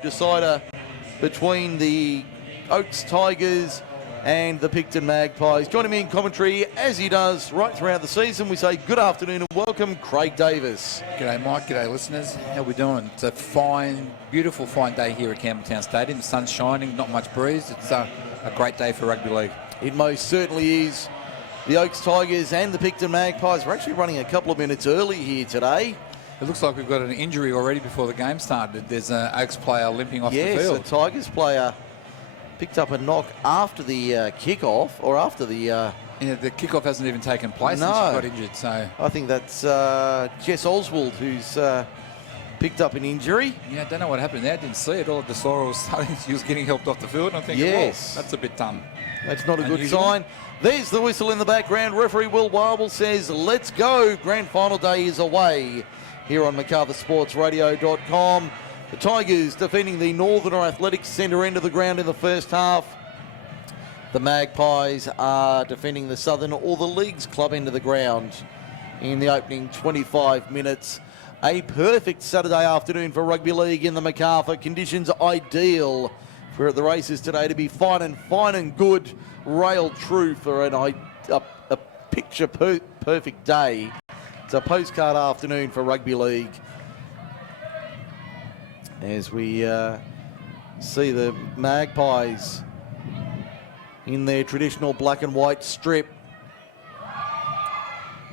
Decider between the Oaks Tigers and the Picton Magpies. Joining me in commentary, as he does right throughout the season, we say good afternoon and welcome, Craig Davis. G'day Mike, g'day listeners. How we doing? It's a fine, beautiful fine day here at Campbelltown Stadium. The sun's shining, not much breeze. It's a great day for rugby league. It most certainly is. The Oaks Tigers and the Picton Magpies are actually running a couple of minutes early here today. It looks like we've got an injury already before the game started. There's an Oaks player limping off the field. Yes, the Tigers player picked up a knock after the kickoff, or after the... Yeah, the kickoff hasn't even taken place since she got injured. So I think that's Jess Oswald who's picked up an injury. Yeah, I don't know what happened there. I didn't see it. All of the saw was starting. She was getting helped off the field. And I'm thinking, yes, well, that's a bit that's not a unusual. good sign. There's the whistle in the background. Referee Will Wibble says, let's go. Grand final day is away here on MacArthurSportsRadio.com. The Tigers defending the Northern Athletics Centre end of the ground in the first half. The Magpies are defending the Southern or the Leagues Club end of the ground in the opening 25 minutes. A perfect Saturday afternoon for rugby league in the MacArthur. Conditions ideal for the races today to be fine and good, rail true for a picture perfect day. It's a postcard afternoon for rugby league as we see the Magpies in their traditional black and white strip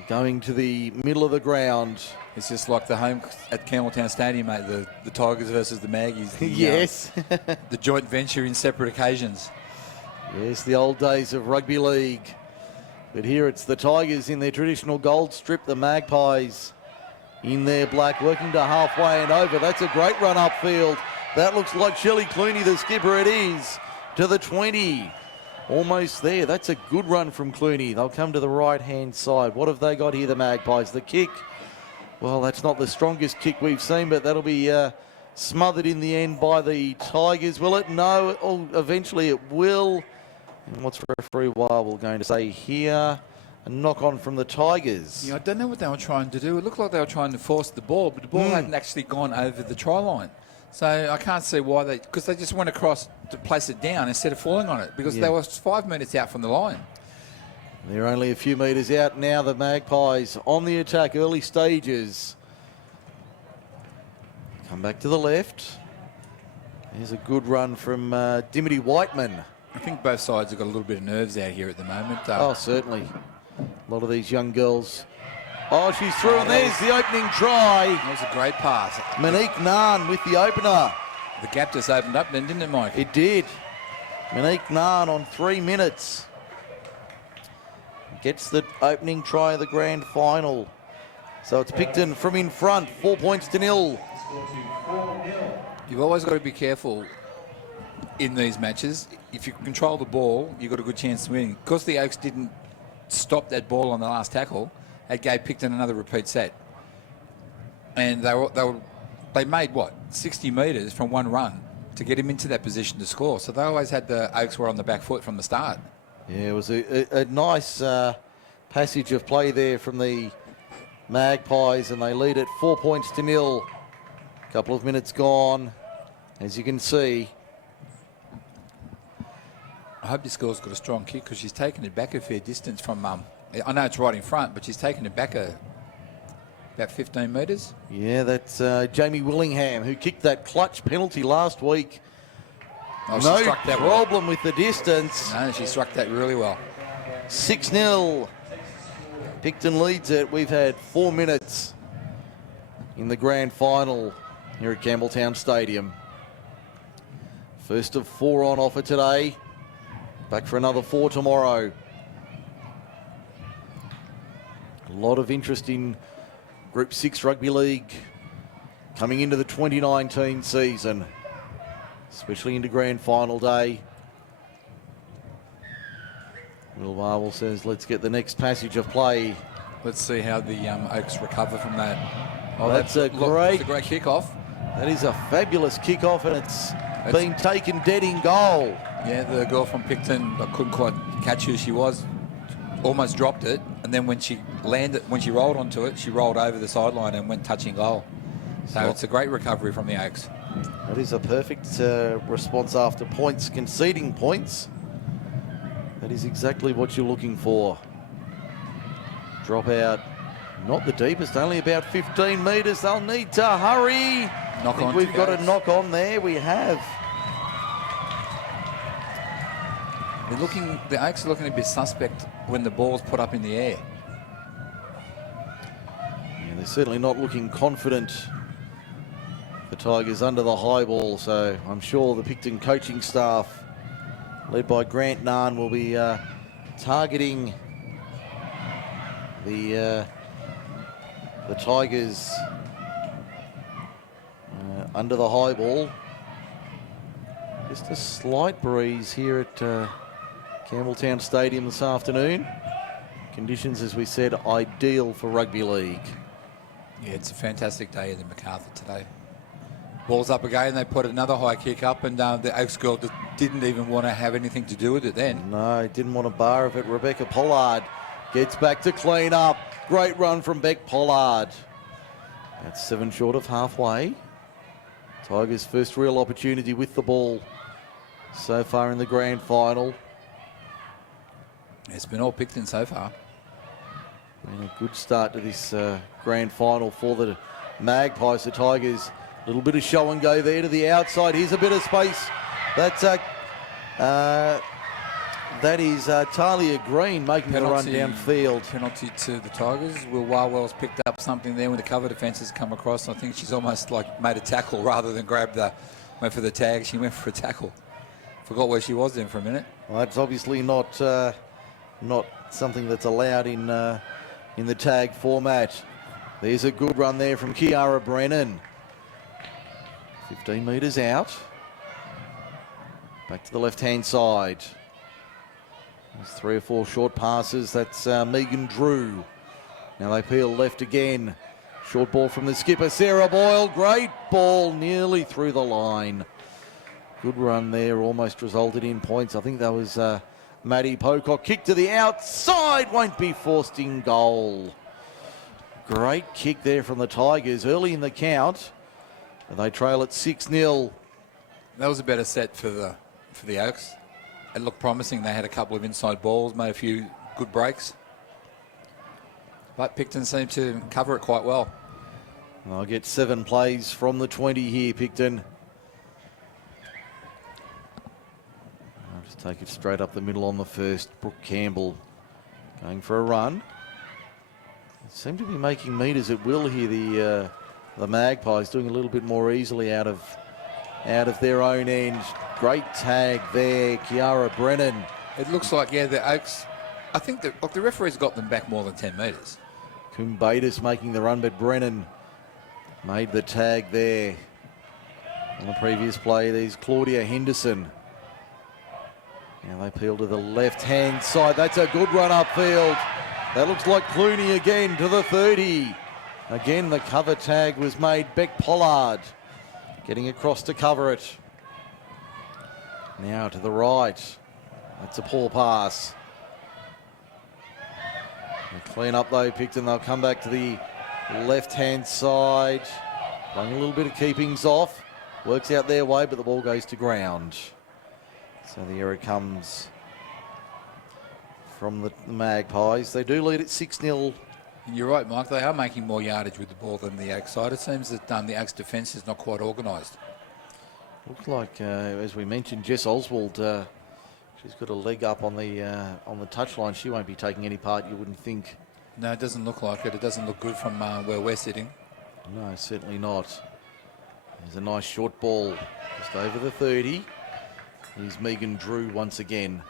going to the middle of the ground. It's just like the home at Campbelltown Stadium, mate, the Tigers versus the Maggies. Yes. The joint venture in separate occasions. Yes, the old days of rugby league. But here it's the Tigers in their traditional gold strip, the Magpies in their black, working to halfway and over. That's a great run upfield. That looks like Shelley Clooney, the skipper. It is to the 20. Almost there. That's a good run from Clooney. They'll come to the right-hand side. What have they got here, the Magpies? The kick. Well, that's not the strongest kick we've seen, but that'll be smothered in the end by the Tigers. Will it? No. Eventually it will. And what's referee Wibble going to say here? A knock on from the Tigers. Yeah, I don't know what they were trying to do. It looked like they were trying to force the ball, but the ball hadn't actually gone over the try line. So I can't see why because they just went across to place it down instead of falling on it, because they were 5 minutes out from the line. They're only a few metres out now, the Magpies on the attack, early stages. Come back to the left. There's a good run from Dimity Whiteman. I think both sides have got a little bit of nerves out here at the moment. Oh, certainly. A lot of these young girls. Oh, she's through, and there's the opening try. That was a great pass. Monique Nahn with the opener. The gap just opened up then, didn't it, Mike? It did. Monique Nahn on 3 minutes. Gets the opening try of the grand final. So it's Picton from in front, 4 points to 0. You've always got to be careful in these matches. If you control the ball, you've got a good chance of winning. Because the Oaks didn't stop that ball on the last tackle, it gave Picton another repeat set. And they made, 60 metres from one run to get him into that position to score. So they always had the Oaks were on the back foot from the start. Yeah, it was a nice passage of play there from the Magpies, and they lead it 4 points to 0. A couple of minutes gone, as you can see. I hope this girl's got a strong kick, because she's taken it back a fair distance from... I know it's right in front, but she's taken it back about 15 metres. Yeah, that's Jamie Willingham, who kicked that clutch penalty last week. Oh, no problem with the distance. No, she struck that really well. 6-0. Picton leads it. We've had 4 minutes in the grand final here at Campbelltown Stadium. First of 4 on offer today. Back for another 4 tomorrow. A lot of interest in Group 6 Rugby League coming into the 2019 season, especially into grand final day. Will Wibble says, let's get the next passage of play. Let's see how the Oaks recover from that. Oh, that's a great kickoff. That is a fabulous kickoff, and it's been taken dead in goal. Yeah, the girl from Picton, I couldn't quite catch who she was. Almost dropped it, and then when she rolled onto it, she rolled over the sideline and went touching goal. So it's a great recovery from the Oaks. That is a perfect response after points, conceding points. That is exactly what you're looking for. Drop out, not the deepest, only about 15 metres. They'll need to hurry. Knock on. We've got a knock on there. We have. The Oaks are looking a bit suspect when the ball's put up in the air. Yeah, they're certainly not looking confident. The Tigers under the high ball, so I'm sure the Picton coaching staff, led by Grant Nahn, will be targeting the Tigers under the high ball. Just a slight breeze here at Campbelltown Stadium this afternoon. Conditions, as we said, ideal for rugby league. Yeah, it's a fantastic day in the MacArthur today. Ball's up again. They put another high kick up, and the Oaks girl just didn't even want to have anything to do with it then. No, didn't want a bar of it. Rebecca Pollard gets back to clean up. Great run from Beck Pollard. That's 7 short of halfway. Tigers' first real opportunity with the ball so far in the grand final. It's been all Picton so far. Been a good start to this grand final for the Magpies. The Tigers, a little bit of show and go there to the outside. Here's a bit of space. That's that is Talia Green making the run downfield. Penalty to the Tigers. Will Warwell's picked up something there when the cover defences come across. I think she's almost like made a tackle rather than went for the tag. She went for a tackle. Forgot where she was then for a minute. Well, that's obviously not something that's allowed in the tag format. There's a good run there from Kiara Brennan. 15 metres out. Back to the left-hand side. There's 3 or 4 short passes. That's Megan Drew. Now they peel left again. Short ball from the skipper, Sarah Boyle. Great ball, nearly through the line. Good run there, almost resulted in points. I think that was Maddie Pocock. Kick to the outside, won't be forced in goal. Great kick there from the Tigers early in the count. They trail at 6-0. That was a better set for the Oaks. It looked promising. They had a couple of inside balls, made a few good breaks. But Picton seemed to cover it quite well. I'll get 7 plays from the 20 here, Picton. I'll just take it straight up the middle on the first. Brooke Campbell going for a run. They seem to be making metres at will here, the Magpies, doing a little bit more easily out of their own end. Great tag there, Kiara Brennan. It looks like, yeah, the Oaks, I think the referee's got them back more than 10 metres. Kumbatis making the run, but Brennan made the tag there. On the previous play, there's Claudia Henderson. Now they peel to the left-hand side. That's a good run upfield. That looks like Clooney again to the 30. Again, the cover tag was made. Beck Pollard getting across to cover it. Now to the right. That's a poor pass. They clean up though, Picton. They'll come back to the left-hand side. Playing a little bit of keepings off. Works out their way, but the ball goes to ground. So the error comes from the Magpies. They do lead at 6-0. You're right, Mike. They are making more yardage with the ball than the Oaks side. It seems that the Oaks defence is not quite organised. Looks like, as we mentioned, Jess Oswald, she's got a leg up on the touchline. She won't be taking any part, you wouldn't think. No, it doesn't look like it. It doesn't look good from where we're sitting. No, certainly not. There's a nice short ball just over the 30. Here's Megan Drew once again.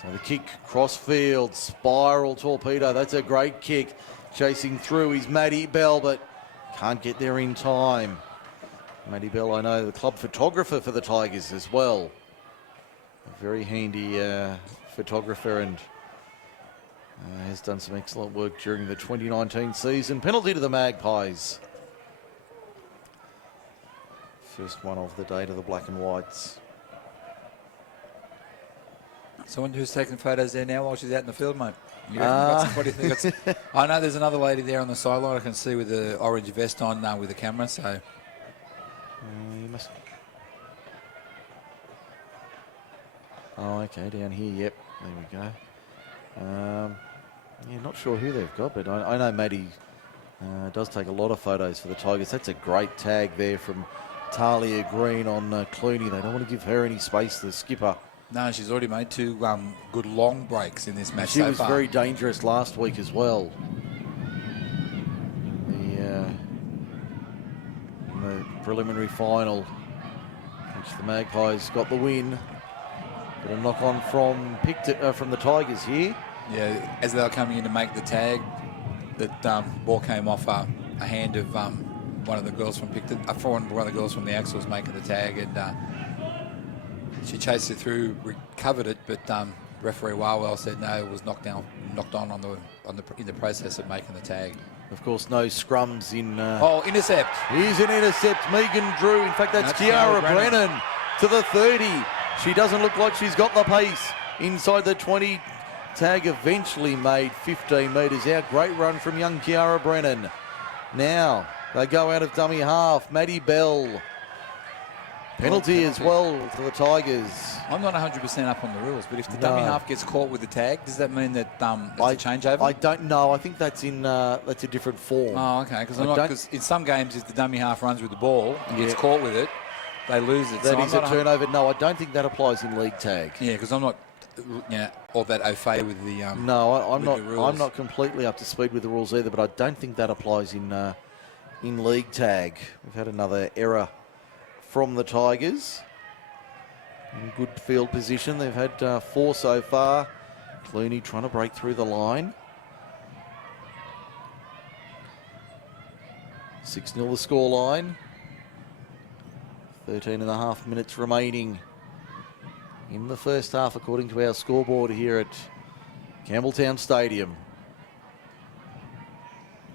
So the kick, cross-field, spiral torpedo. That's a great kick. Chasing through is Maddie Bell, but can't get there in time. Maddie Bell, I know, the club photographer for the Tigers as well. A very handy photographer, and has done some excellent work during the 2019 season. Penalty to the Magpies. First one of the day to the black and whites. Someone who's taking photos there now while she's out in the field, mate. You got somebody I know there's another lady there on the sideline I can see with the orange vest on with the camera. So You must... Oh, okay, down here, yep, there we go. Yeah, not sure who they've got, but I know Maddie does take a lot of photos for the Tigers. That's a great tag there from Talia Green on Clooney. They don't want to give her any space, the skipper. No, she's already made 2 good long breaks in this match She so was far. very dangerous last week as well. In the preliminary final, which the Magpies got the win. But a knock on from the Tigers here. Yeah, as they were coming in to make the tag, that ball came off a hand of one of the girls from Picton. One of the girls from the Axe was making the tag, and she chased it through, recovered it, but referee Warwell said no, it was knocked on in the process of making the tag. Of course, no scrums in. Intercept. Here's an intercept. Megan Drew. In fact, that's Kiara Brennan to the 30. She doesn't look like she's got the pace inside the 20. Tag eventually made 15 metres out. Great run from young Kiara Brennan. Now they go out of dummy half. Maddie Bell. Penalty as well to the Tigers. I'm not 100% up on the rules, but if the dummy half gets caught with the tag, does that mean that it's a changeover? I don't know. I think that's that's a different form. Oh, okay. Because in some games, if the dummy half runs with the ball and gets caught with it, they lose it. That is a turnover. No, I don't think that applies in league tag. Yeah, because I'm not all that au fait with the no, I'm with not. the rules. I'm not completely up to speed with the rules either, but I don't think that applies in league tag. We've had another error from the Tigers. In good field position. They've had 4 so far. Clooney trying to break through the line. 6-0 the scoreline. 13.5 minutes remaining in the first half, according to our scoreboard here at Campbelltown Stadium.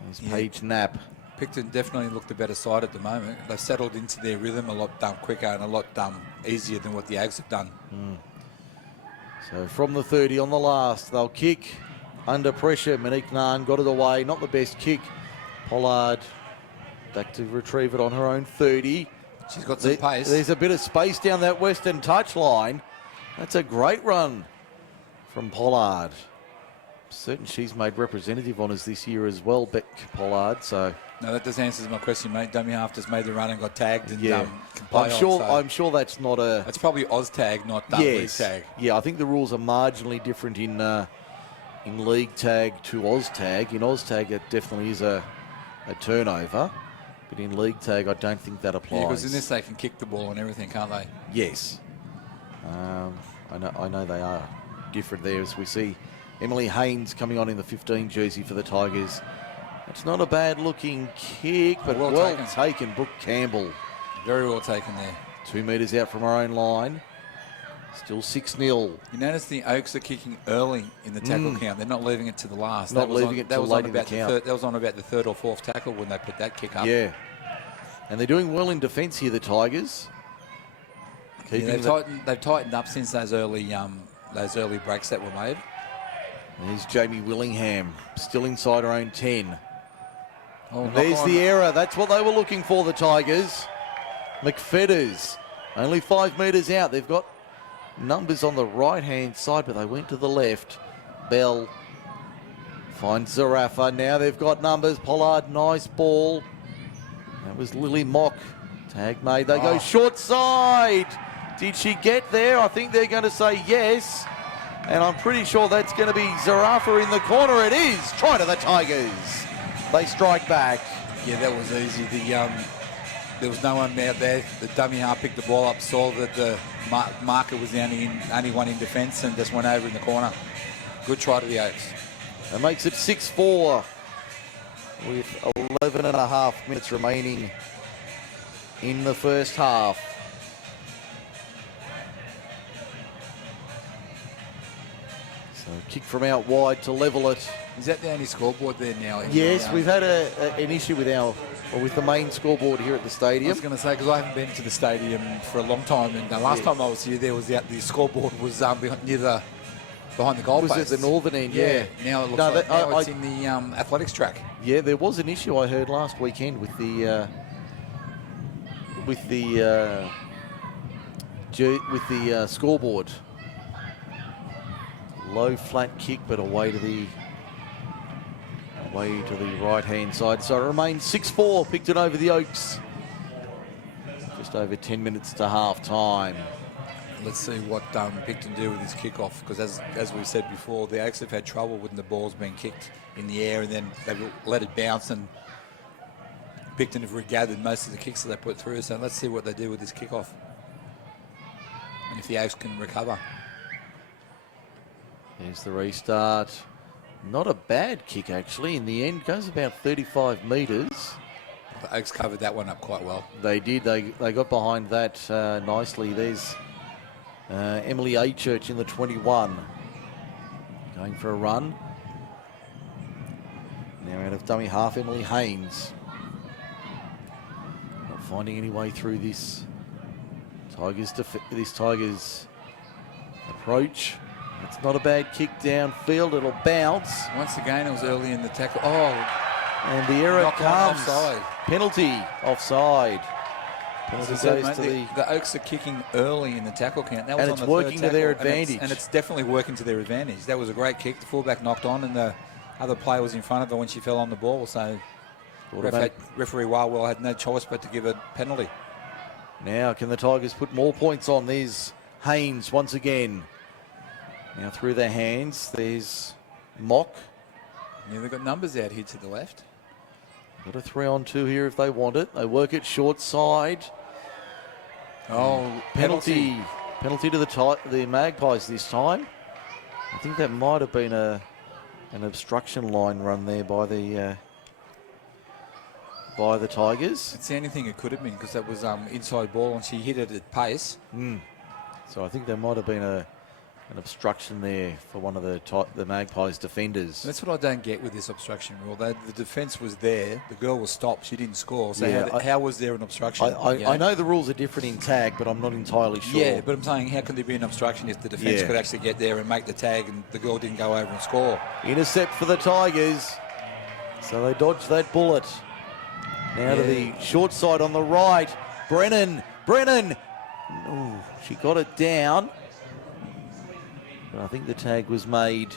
There's Paige Knapp. Picton definitely look the better side at the moment. They've settled into their rhythm a lot quicker and a lot easier than what the Ags have done. So from the 30 on the last, they'll kick under pressure. Monique Nahn got it away. Not the best kick. Pollard back to retrieve it on her own 30. She's got some pace. There's a bit of space down that western touch line. That's a great run from Pollard. Certain she's made representative honours this year as well, Beck Pollard. So no, that just answers my question, mate. Dummy half just made the run and got tagged. And, I'm sure that's not a. It's probably Oz tag, not league tag. Yeah, I think the rules are marginally different in league tag to Oz tag. In Oz tag, it definitely is a turnover, but in league tag, I don't think that applies. Yeah, because in this they can kick the ball and everything, can't they? Yes, I know they are different there, as we see Emily Haynes coming on in the 15 jersey for the Tigers. It's not a bad looking kick, but well taken. Brooke Campbell. Very well taken there. 2 metres out from our own line. Still 6-0. You notice the Oaks are kicking early in the tackle count. They're not leaving it to the last. Not leaving it till late in the count. That was on about the 3rd or 4th tackle when they put that kick up. Yeah. And they're doing well in defence here, the Tigers. Yeah, they've tightened up since those early breaks that were made. There's Jamie Willingham, still inside her own 10. Oh, there's the error. That's what they were looking for, the Tigers. McFetters, only 5 metres out. They've got numbers on the right-hand side, but they went to the left. Bell finds Zarafa. Now they've got numbers. Pollard, nice ball. That was Lily Mock. Tag made. They go short side. Did she get there? I think they're going to say yes. And I'm pretty sure that's going to be Zarafa in the corner. It is. Try to the Tigers. They strike back. Yeah, that was easy. There was no one out there. The dummy half picked the ball up, saw that the marker was the only one in defence and just went over in the corner. Good try to the Oaks. That makes it 6-4 with 11.5 minutes remaining in the first half. So kick from out wide to level it. Is that the only scoreboard there now? Yes, we've had an issue with the main scoreboard here at the stadium. I was going to say, because I haven't been to the stadium for a long time, and the last time I was here, there was the scoreboard was behind the goal post. Was at the northern end, yeah. Now it looks it's in the athletics track. Yeah, there was an issue I heard last weekend with the with the scoreboard. Low flat kick, but away to the right-hand side. So it remains 6-4, Picton over the Oaks. Just over 10 minutes to half-time. Let's see what Picton do with his kickoff, because as we said before, the Oaks have had trouble with the balls being kicked in the air, and then they've let it bounce, and Picton have regathered most of the kicks that they put through. So let's see what they do with this kickoff, and if the Oaks can recover. Here's the restart. Not a bad kick, actually. In the end, goes about 35 metres. The Oaks covered that one up quite well. They did. They got behind that nicely. There's Emily A. Church in the 21. Going for a run. Now out of dummy half, Emily Haynes. Not finding any way through this Tigers approach. It's not a bad kick downfield. It'll bounce. Once again, it was early in the tackle. Oh, and the error comes. Offside. Penalty. Offside. Penalty goes to the Oaks are kicking early in the tackle count. That was and on it's the working third to their tackle, advantage. and it's definitely working to their advantage. That was a great kick. The fullback knocked on, and the other player was in front of her when she fell on the ball. So referee Wildwell had no choice but to give a penalty. Now can the Tigers put more points on? There's Haynes once again. Now through their hands, there's Mock. Yeah, they've got numbers out here to the left. Got a 3-on-2 here if they want it. They work it short side. Oh, penalty to the Magpies this time. I think that might have been an obstruction line run there by the Tigers. It's anything it could have been, because that was inside ball and she hit it at pace. So I think there might have been an obstruction there for one of the Magpies defenders. That's what I don't get with this obstruction rule. The defence was there, the girl was stopped, she didn't score. So how was there an obstruction? I know the rules are different in tag, but I'm not entirely sure. Yeah, but I'm saying, how can there be an obstruction if the defence could actually get there and make the tag and the girl didn't go over and score? Intercept for the Tigers. So they dodged that bullet. Now to the short side on the right. Brennan. Ooh, she got it down. But I think the tag was made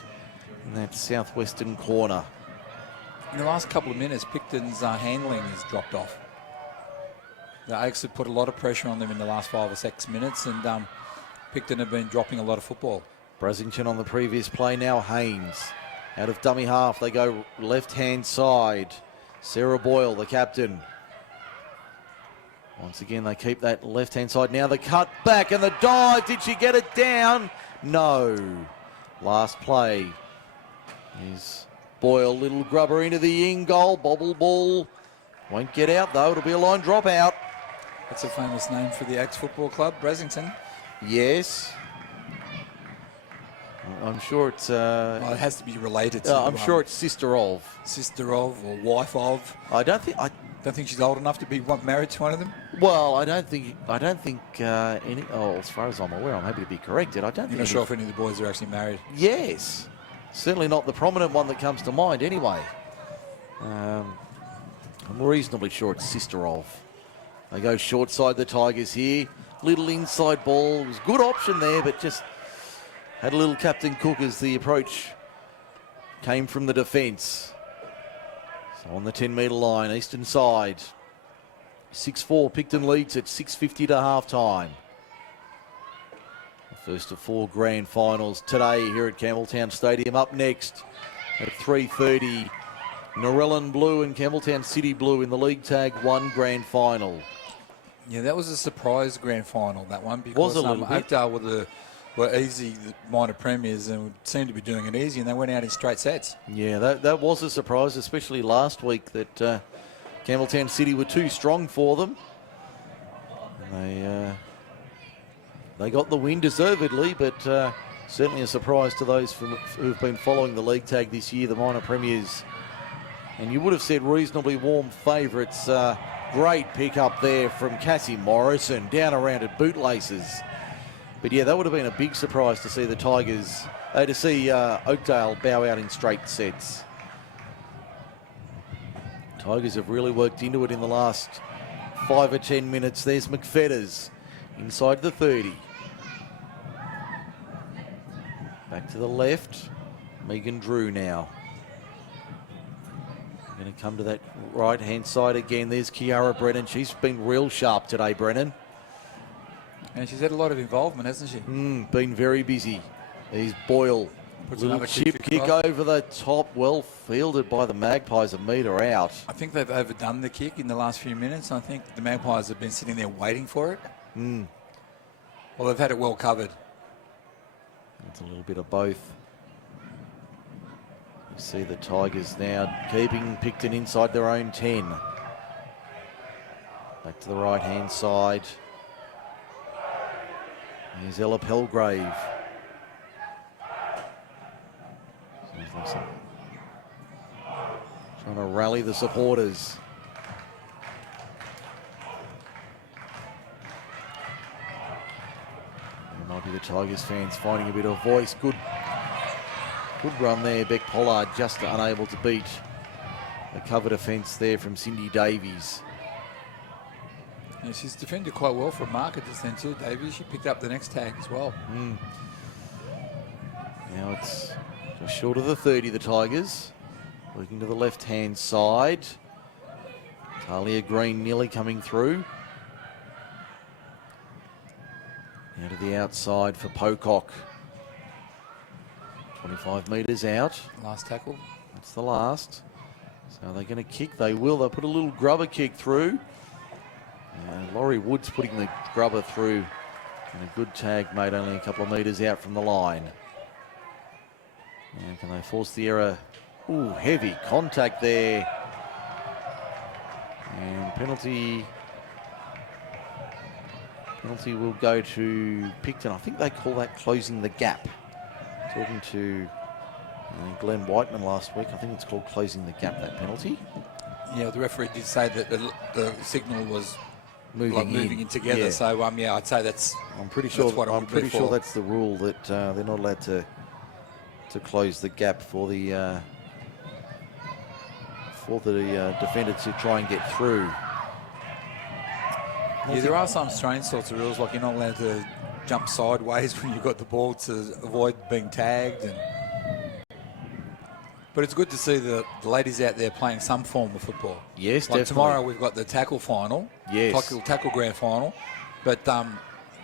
in that southwestern corner. In the last couple of minutes, Picton's handling has dropped off. The Oaks have put a lot of pressure on them in the last 5 or 6 minutes, and Picton have been dropping a lot of football. Brasington on the previous play, now Haynes. Out of dummy half, they go left-hand side. Sarah Boyle, the captain. Once again, they keep that left-hand side. Now the cut back and the dive. Did she get it down? No. Last play is Boyle, little grubber into the in goal. Bobble ball. Won't get out though. It'll be a line drop out. That's a famous name for the Oaks Football Club, Brasington. Yes. I'm sure it's... well, it has to be related to... I'm sure it's sister of. Sister of or wife of. I don't think she's old enough to be married to one of them. Well, I don't think any. Oh, as far as I'm aware, I'm happy to be corrected. You're not sure if any of the boys are actually married. Yes, certainly not the prominent one that comes to mind. Anyway, I'm reasonably sure it's sister of. They go short side the Tigers here. Little inside ball. It was a good option there, but just had a little Captain Cook as the approach came from the defence. So on the 10-metre line, eastern side. 6-4, Picton leads at 6:50 to half-time. The first of 4 grand finals today here at Campbelltown Stadium. Up next at 3:30, Narellan Blue and Campbelltown City Blue in the League Tag 1 grand final. Yeah, that was a surprise grand final, that one, because was a little bit. Oakdale were easy minor premiers and seemed to be doing it easy, and they went out in straight sets. Yeah, that was a surprise, especially last week that Campbelltown City were too strong for them. And they got the win deservedly, but certainly a surprise to those who've been following the league tag this year, the minor premiers. And you would have said reasonably warm favourites. Great pick up there from Cassie Morrison, down around at bootlaces. But yeah, that would have been a big surprise to see the Tigers, to see Oakdale bow out in straight sets. Tigers have really worked into it in the last 5 or 10 minutes. There's McFetters inside the 30. Back to the left. Megan Drew now. Going to come to that right-hand side again. There's Kiara Brennan. She's been real sharp today, Brennan. And she's had a lot of involvement, hasn't she? Been very busy. There's Boyle. Puts Little another chip kick over the top. Well fielded by the Magpies, a metre out. I think they've overdone the kick in the last few minutes. I think the Magpies have been sitting there waiting for it. Well, they've had it well covered. It's a little bit of both. You see the Tigers now keeping Picton inside their own 10. Back to the right-hand side. Here's Ella Pelgrave. Trying to rally the supporters. It might be the Tigers fans finding a bit of voice. Good run there. Beck Pollard just unable to beat the cover defence there from Cindy Davies. Yeah, she's defended quite well for a marker just then too, Davies. She picked up the next tag as well. Now it's just short of the 30, the Tigers. Working to the left-hand side. Talia Green nearly coming through. Now to the outside for Pocock. 25 metres out. Last tackle. That's the last. So are they going to kick? They will. They'll put a little grubber kick through. Laurie Woods putting the grubber through. And a good tag made only a couple of metres out from the line. Now can they force the error? Ooh, heavy contact there. And penalty will go to Picton. I think they call that closing the gap. Talking to Glenn Whiteman last week, I think it's called closing the gap, that penalty. Yeah, the referee did say that the signal was moving in together. Yeah. So yeah, I'd say that's. I'm pretty sure. I'm pretty sure that's the rule, that they're not allowed to close the gap for the defender to try and get through. Yeah, there are some strange sorts of rules, like you're not allowed to jump sideways when you've got the ball to avoid being tagged. But it's good to see the ladies out there playing some form of football. Yes, like definitely. Tomorrow we've got the tackle final. Yes. Tackle grand final. But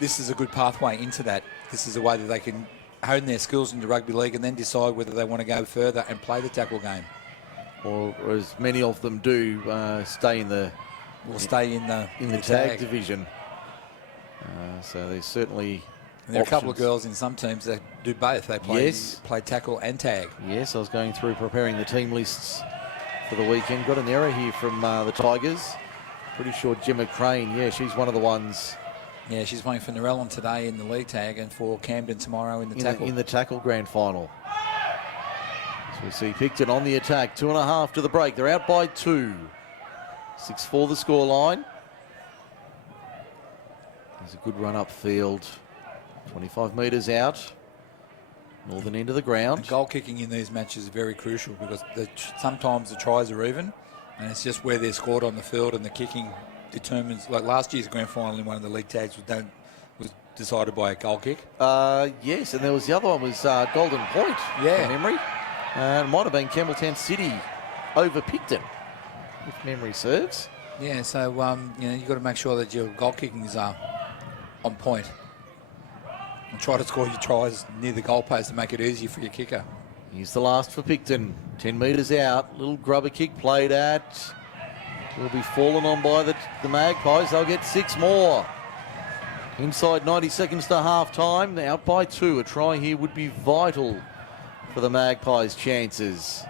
this is a good pathway into that. This is a way that they can hone their skills into rugby league and then decide whether they want to go further and play the tackle game. Or as many of them do, stay in the tag division. So there's certainly. And there are a couple of girls in some teams that do both. They play tackle and tag. Yes, I was going through preparing the team lists for the weekend. Got an error here from the Tigers. Pretty sure Gemma Crane, she's one of the ones. Yeah, she's playing for Narellan today in the league tag and for Camden tomorrow in the tackle. In the tackle grand final. So we see Picton on the attack. 2.5 to the break. They're out by 2. 6-4 the scoreline. There's a good run up field. 25 metres out. Northern end of the ground. And goal kicking in these matches is very crucial because sometimes the tries are even and it's just where they're scored on the field, and the kicking determines. Like last year's grand final in one of the league tags was decided by a goal kick. Yes, and there was the other one was Golden Point. Yeah. From memory. It might have been Campbelltown City over Picton, if memory serves. Yeah, so you've got to make sure that your goal kicking is on point. And try to score your tries near the goalpost to make it easier for your kicker. Here's the last for Picton. 10 metres out. Little grubber kick played at. Will be fallen on by the Magpies. They'll get 6 more. Inside 90 seconds to half time. They're out by 2. A try here would be vital for the Magpies' chances.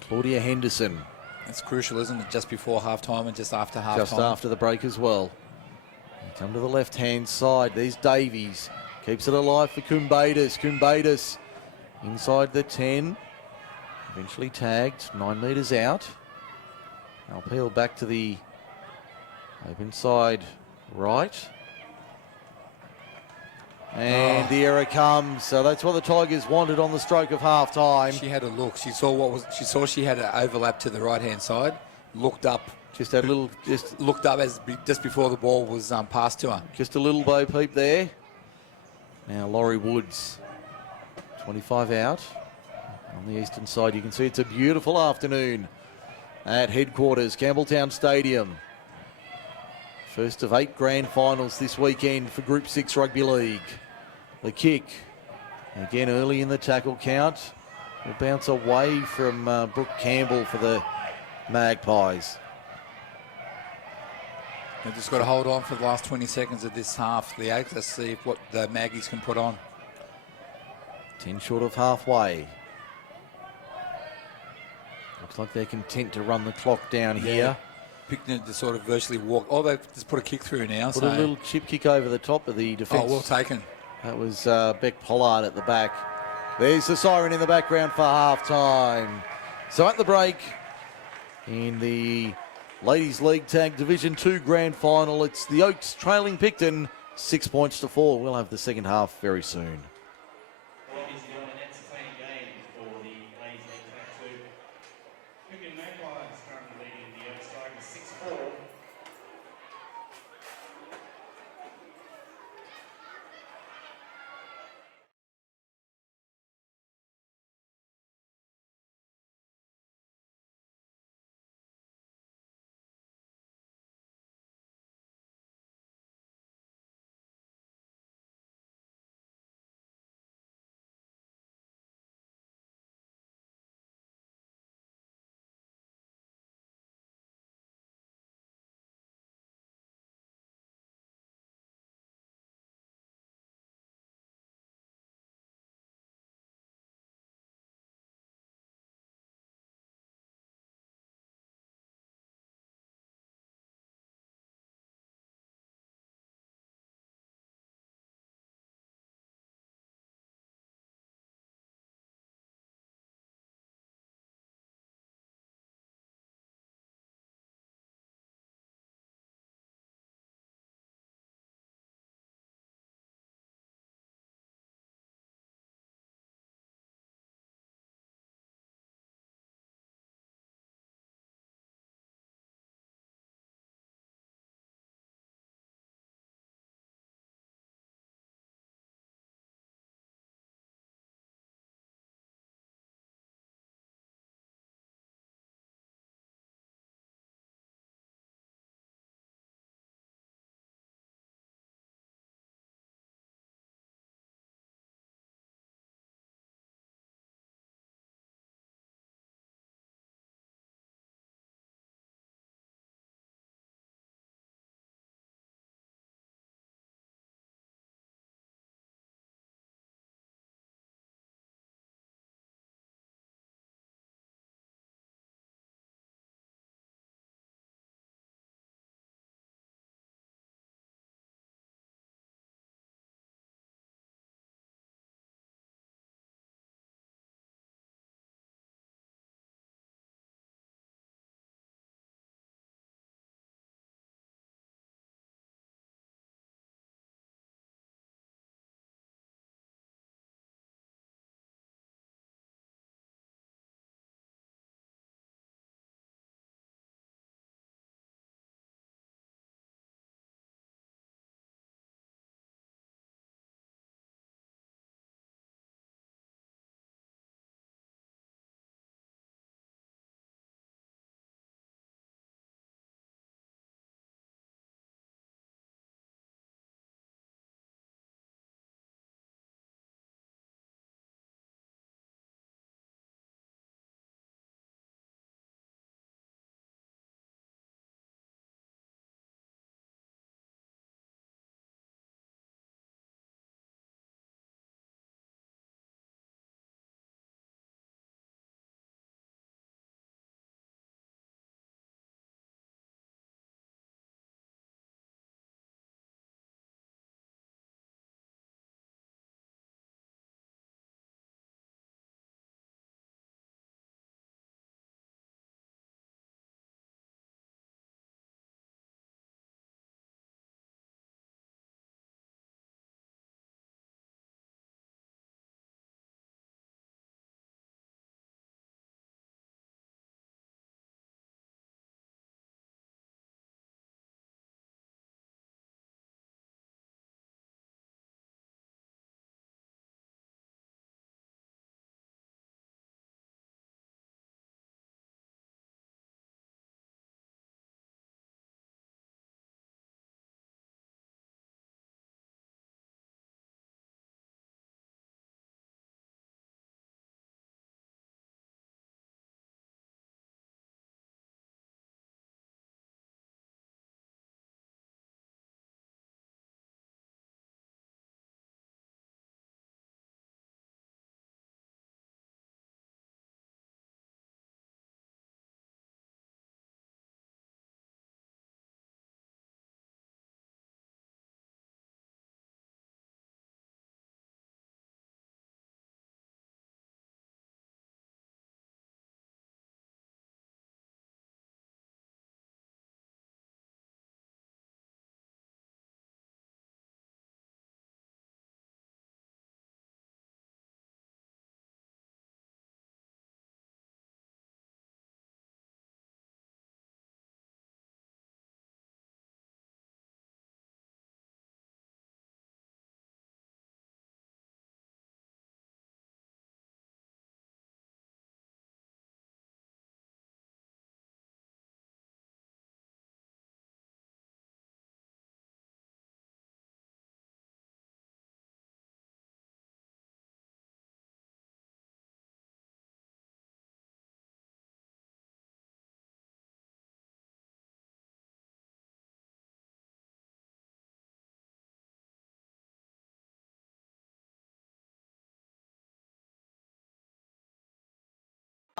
Claudia Henderson. It's crucial, isn't it? Just before half time and just after half time. Just after the break as well. They come to the left-hand side. There's Davies. Keeps it alive for Kumbatis. Kumbatis inside the 10. Eventually tagged. 9 metres out. I'll peel back to the open side right. And the error comes. So that's what the Tigers wanted on the stroke of half time. She had a look. She saw she had an overlap to the right hand side, looked up. Just a little, Looked up just before the ball was passed to her. just a little Bo Peep there. Now Laurie Woods, 25 out on the eastern side. You can see it's a beautiful afternoon at headquarters, Campbelltown Stadium. First of 8 grand finals this weekend for Group 6 Rugby League. The kick, again early in the tackle count, will bounce away from Brooke Campbell for the Magpies. They've just got to hold on for the last 20 seconds of this half. The Oaks, let's see what the Maggies can put on. 10 short of halfway. Looks like they're content to run the clock down here. Picton to sort of virtually walk. Oh, they've just put a kick through now. Put a little chip kick over the top of the defence. Oh, well taken. That was Beck Pollard at the back. There's the siren in the background for half-time. So at the break, in the Ladies League Tag Division 2 Grand Final, it's the Oaks trailing Picton 6 points to 4. We'll have the second half very soon. Picton Magpies currently leading the Oaks Tigers 6-4.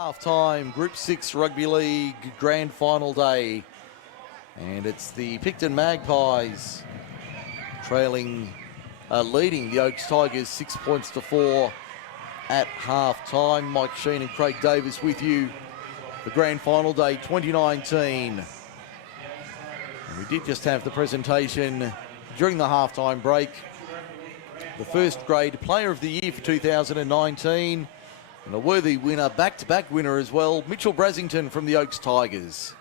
Half-time, Group 6 Rugby League Grand Final Day. And it's the Picton Magpies leading the Oaks Tigers 6 points to 4 at half-time. Mike Sheen and Craig Davis with you for Grand Final Day 2019. And we did just have the presentation during the half-time break. The first grade player of the year for 2019. And a worthy winner, back-to-back winner as well, Mitchell Brasington from the Oaks Tigers.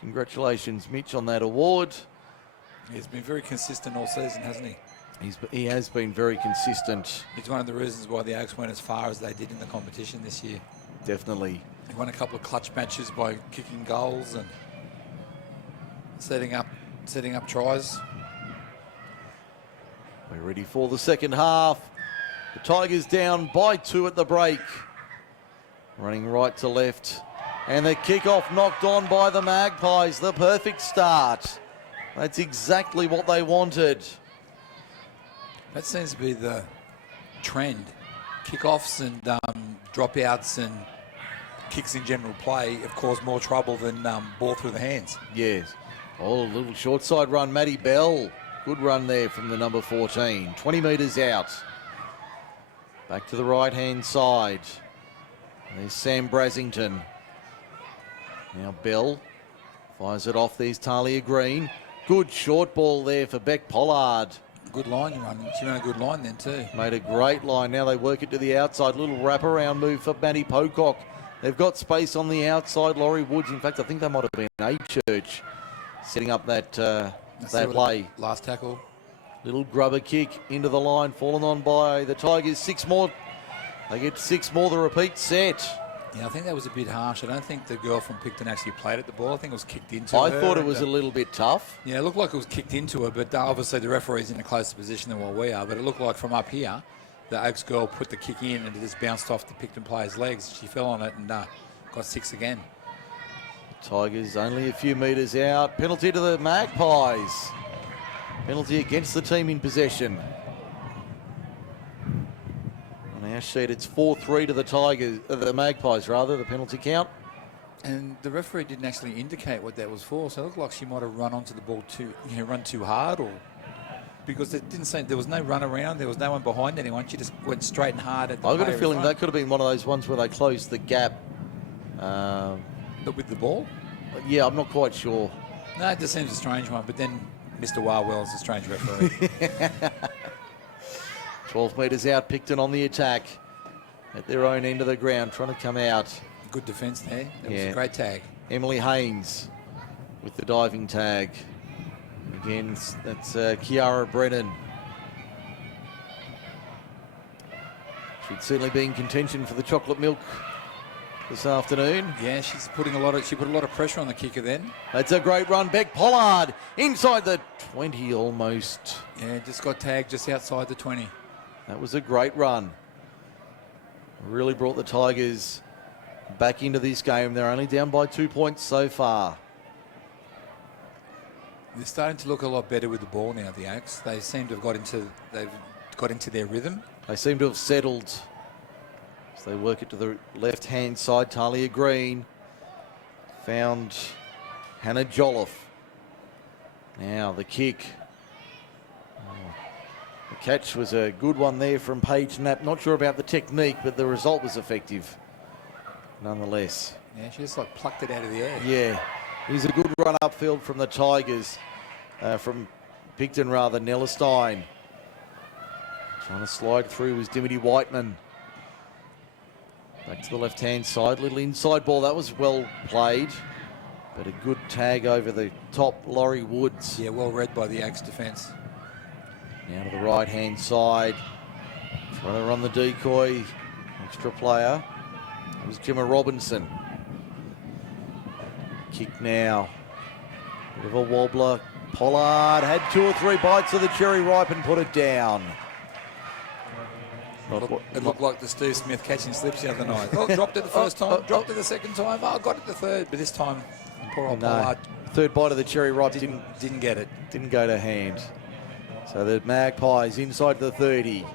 Congratulations, Mitch, on that award. He's been very consistent all season, hasn't he? He has been very consistent. He's one of the reasons why the Oaks went as far as they did in the competition this year. Definitely. He won a couple of clutch matches by kicking goals and setting up tries. We're ready for the second half. The Tigers down by 2 at the break. Running right to left. And the kickoff knocked on by the Magpies. The perfect start. That's exactly what they wanted. That seems to be the trend. Kickoffs and dropouts and kicks in general play have caused more trouble than ball through the hands. Yes. Oh, a little short side run. Matty Bell. Good run there from the number 14. 20 metres out. Back to the right-hand side. There's Sam Brasington. Now Bell fires it off. There's Talia Green. Good short ball there for Beck Pollard. Good line run. She ran a good line then too. Made a great line. Now they work it to the outside. Little wraparound move for Matty Pocock. They've got space on the outside. Laurie Woods. In fact, I think that might have been A Church setting up that play. Last tackle. Little grubber kick into the line, fallen on by the Tigers. 6 more. They get 6 more, the repeat set. Yeah, I think that was a bit harsh. I don't think the girl from Picton actually played at the ball. I think it was kicked into her. I thought it was a little bit tough. Yeah, it looked like it was kicked into her, but obviously the referee's in a closer position than what we are. But it looked like from up here, the Oaks girl put the kick in and it just bounced off the Picton player's legs. She fell on it and got 6 again. Tigers only a few metres out. Penalty to the Magpies. Penalty against the team in possession. On our sheet, it's 4-3 to the Tigers, the Magpies rather, the penalty count. And the referee didn't actually indicate what that was for, so it looked like she might have run onto the ball run too hard, or because it didn't say there was no run around, there was no one behind anyone. She just went straight and hard at the I've got a player in feeling front. that could have been one of those ones where they closed the gap. But with the ball? Yeah, I'm not quite sure. No, it just seems a strange one, but then Mr. Warwell's a strange referee. 12 metres out, Picton on the attack at their own end of the ground, trying to come out. Good defence there. That was a great tag. Emily Haynes with the diving tag. Again, that's Kiara Brennan. Should certainly be in contention for the chocolate milk this afternoon. Yeah, she put a lot of pressure on the kicker then. That's a great run. Beck Pollard inside the 20 almost. Yeah, just got tagged just outside the 20. That was a great run. Really brought the Tigers back into this game. They're only down by 2 points so far. They're starting to look a lot better with the ball now, the Oaks. They seem to have they've got into their rhythm. They seem to have settled. So they work it to the left-hand side. Talia Green found Hannah Jolliffe. Now the kick. The catch was a good one there from Paige Knapp. Not sure about the technique, but the result was effective nonetheless. Yeah, she just plucked it out of the air. Yeah, here's a good run upfield from the Tigers, from Picton rather, Nella Stein. Trying to slide through was Dimity Whiteman. Back to the left-hand side, little inside ball. That was well played, but a good tag over the top, Laurie Woods. Yeah, well read by the Oaks defence. Now to the right-hand side, trying to run the decoy. Extra player. It was Gemma Robinson. Kick now. Bit of a wobbler. Pollard had 2 or 3 bites of the cherry ripe and put it down. It looked like the Steve Smith catching slips the other night. Oh, dropped it the first time, dropped it the second time. Oh, got it the third, but this time, poor old Pollard. Third bite of the cherry ripe didn't get it. Didn't go to hand. So the Magpies inside the 30.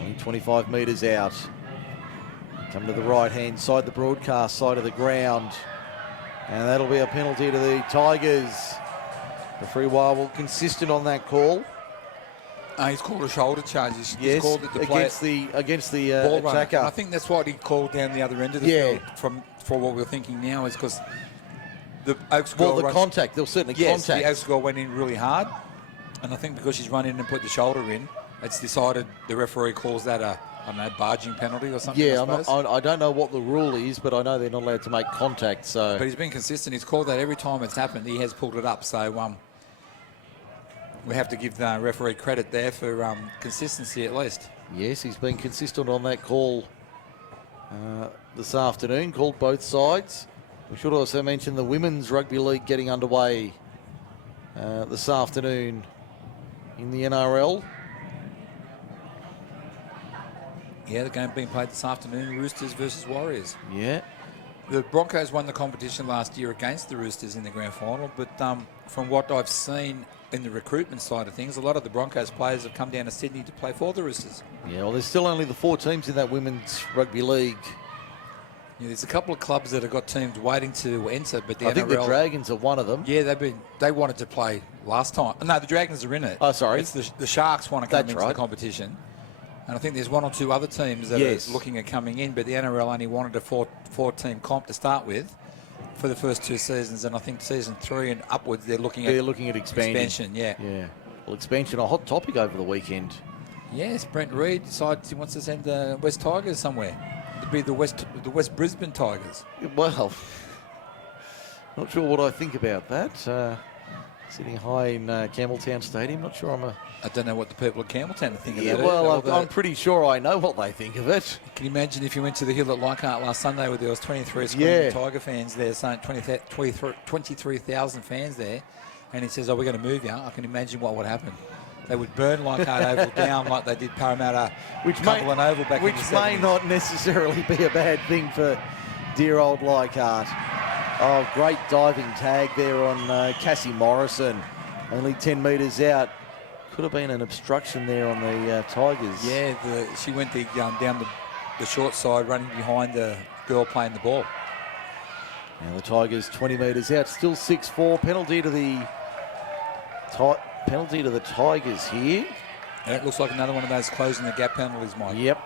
Only 25 metres out. Come to the right-hand side, the broadcast side of the ground. And that'll be a penalty to the Tigers. Referee Wildwood consistent on that call. He's called a shoulder charge. He's Yes, called it to against the ball runner. attacker. And I think that's what he called down the other end of the field. For what we're thinking now is because the Oaks girl contact. There was certainly contact. The Oaks girl went in really hard, and I think because she's run in and put the shoulder in, it's decided the referee calls that a barging penalty or something. Yeah, I don't know what the rule is, but I know they're not allowed to make contact. So, but he's been consistent. He's called that every time it's happened. He has pulled it up. So we have to give the referee credit there for consistency at least. Yes, he's been consistent on that call this afternoon. Called both sides. We should also mention the Women's Rugby League getting underway this afternoon in the NRL. Yeah, the game being played this afternoon, Roosters versus Warriors. Yeah. The Broncos won the competition last year against the Roosters in the grand final, but from what I've seen in the recruitment side of things, a lot of the Broncos players have come down to Sydney to play for the Roosters. Yeah, well, there's still only the 4 teams in that Women's Rugby League. Yeah, there's a couple of clubs that have got teams waiting to enter, but I think the Dragons are one of them. Yeah, they wanted to play last time. No, the Dragons are in it. Oh, sorry. It's the Sharks want to come into the competition. And I think there's 1 or 2 other teams that are looking at coming in, but the NRL only wanted a 4-team comp to start with for the first 2 seasons, and I think season 3 and upwards they're looking at expansion. Yeah. Well, expansion, a hot topic over the weekend. Yes, Brent Reid decides he wants to send the West Tigers somewhere. It'd be the West Brisbane Tigers. Well, not sure what I think about that. Sitting high in Campbelltown Stadium, not sure I don't know what the people at Campbelltown think about it. Well, I'm pretty sure I know what they think of it. Can you imagine if you went to the hill at Leichhardt last Sunday where there was 23 screaming Tiger fans there, saying 23,000 fans there, and he says, we're going to move you. I can imagine what would happen. They would burn Leichhardt Oval down like they did Parramatta, Cumberland Oval back in the 70s. Which may not necessarily be a bad thing for dear old Leichhardt. Oh, great diving tag there on Cassie Morrison. Only 10 metres out. Could have been an obstruction there on the Tigers. Yeah, she went down the short side, running behind the girl playing the ball. Now the Tigers 20 metres out, still 6-4. Penalty to the Tigers here. And it looks like another one of those closing the gap penalties, Mike. Yep.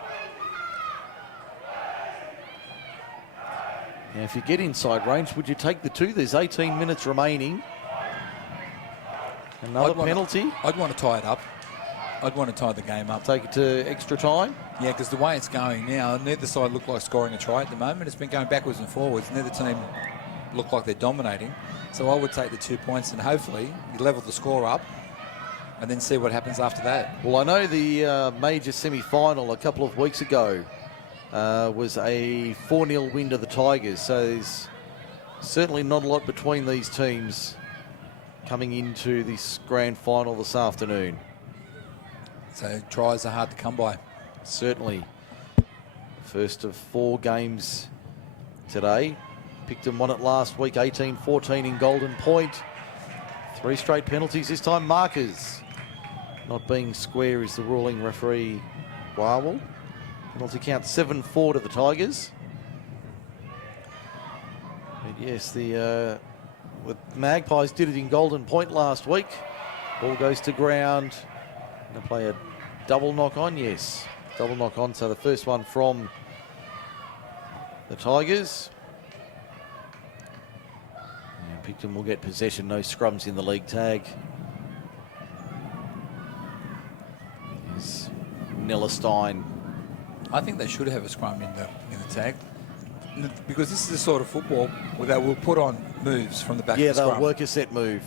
Now, if you get inside range, would you take the 2? There's 18 minutes remaining. Another penalty. I'd want to tie it up. I'd want to tie the game up. Take it to extra time? Yeah, because the way it's going now, neither side look like scoring a try at the moment. It's been going backwards and forwards. Neither team look like they're dominating. So I would take the 2 points and hopefully you level the score up and then see what happens after that. Well, I know the major semi-final a couple of weeks ago was a 4-0 win to the Tigers. So there's certainly not a lot between these teams coming into this grand final this afternoon. So tries are hard to come by. Certainly. First of 4 games today. Picton won it last week, 18-14 in Golden Point. 3 straight penalties, this time markers. Not being square is the ruling referee Warwell. Penalty count 7-4 to the Tigers. But yes, the Magpies did it in Golden Point last week. Ball goes to ground. Going to play a double knock on, yes. Double knock on, so the first one from the Tigers. And Picton will get possession, no scrums in the league tag. Here's Nellerstein. I think they should have a scrum in the tag. Because this is the sort of football where they will put on moves from the back of the scrum. Yeah, they'll work a set move.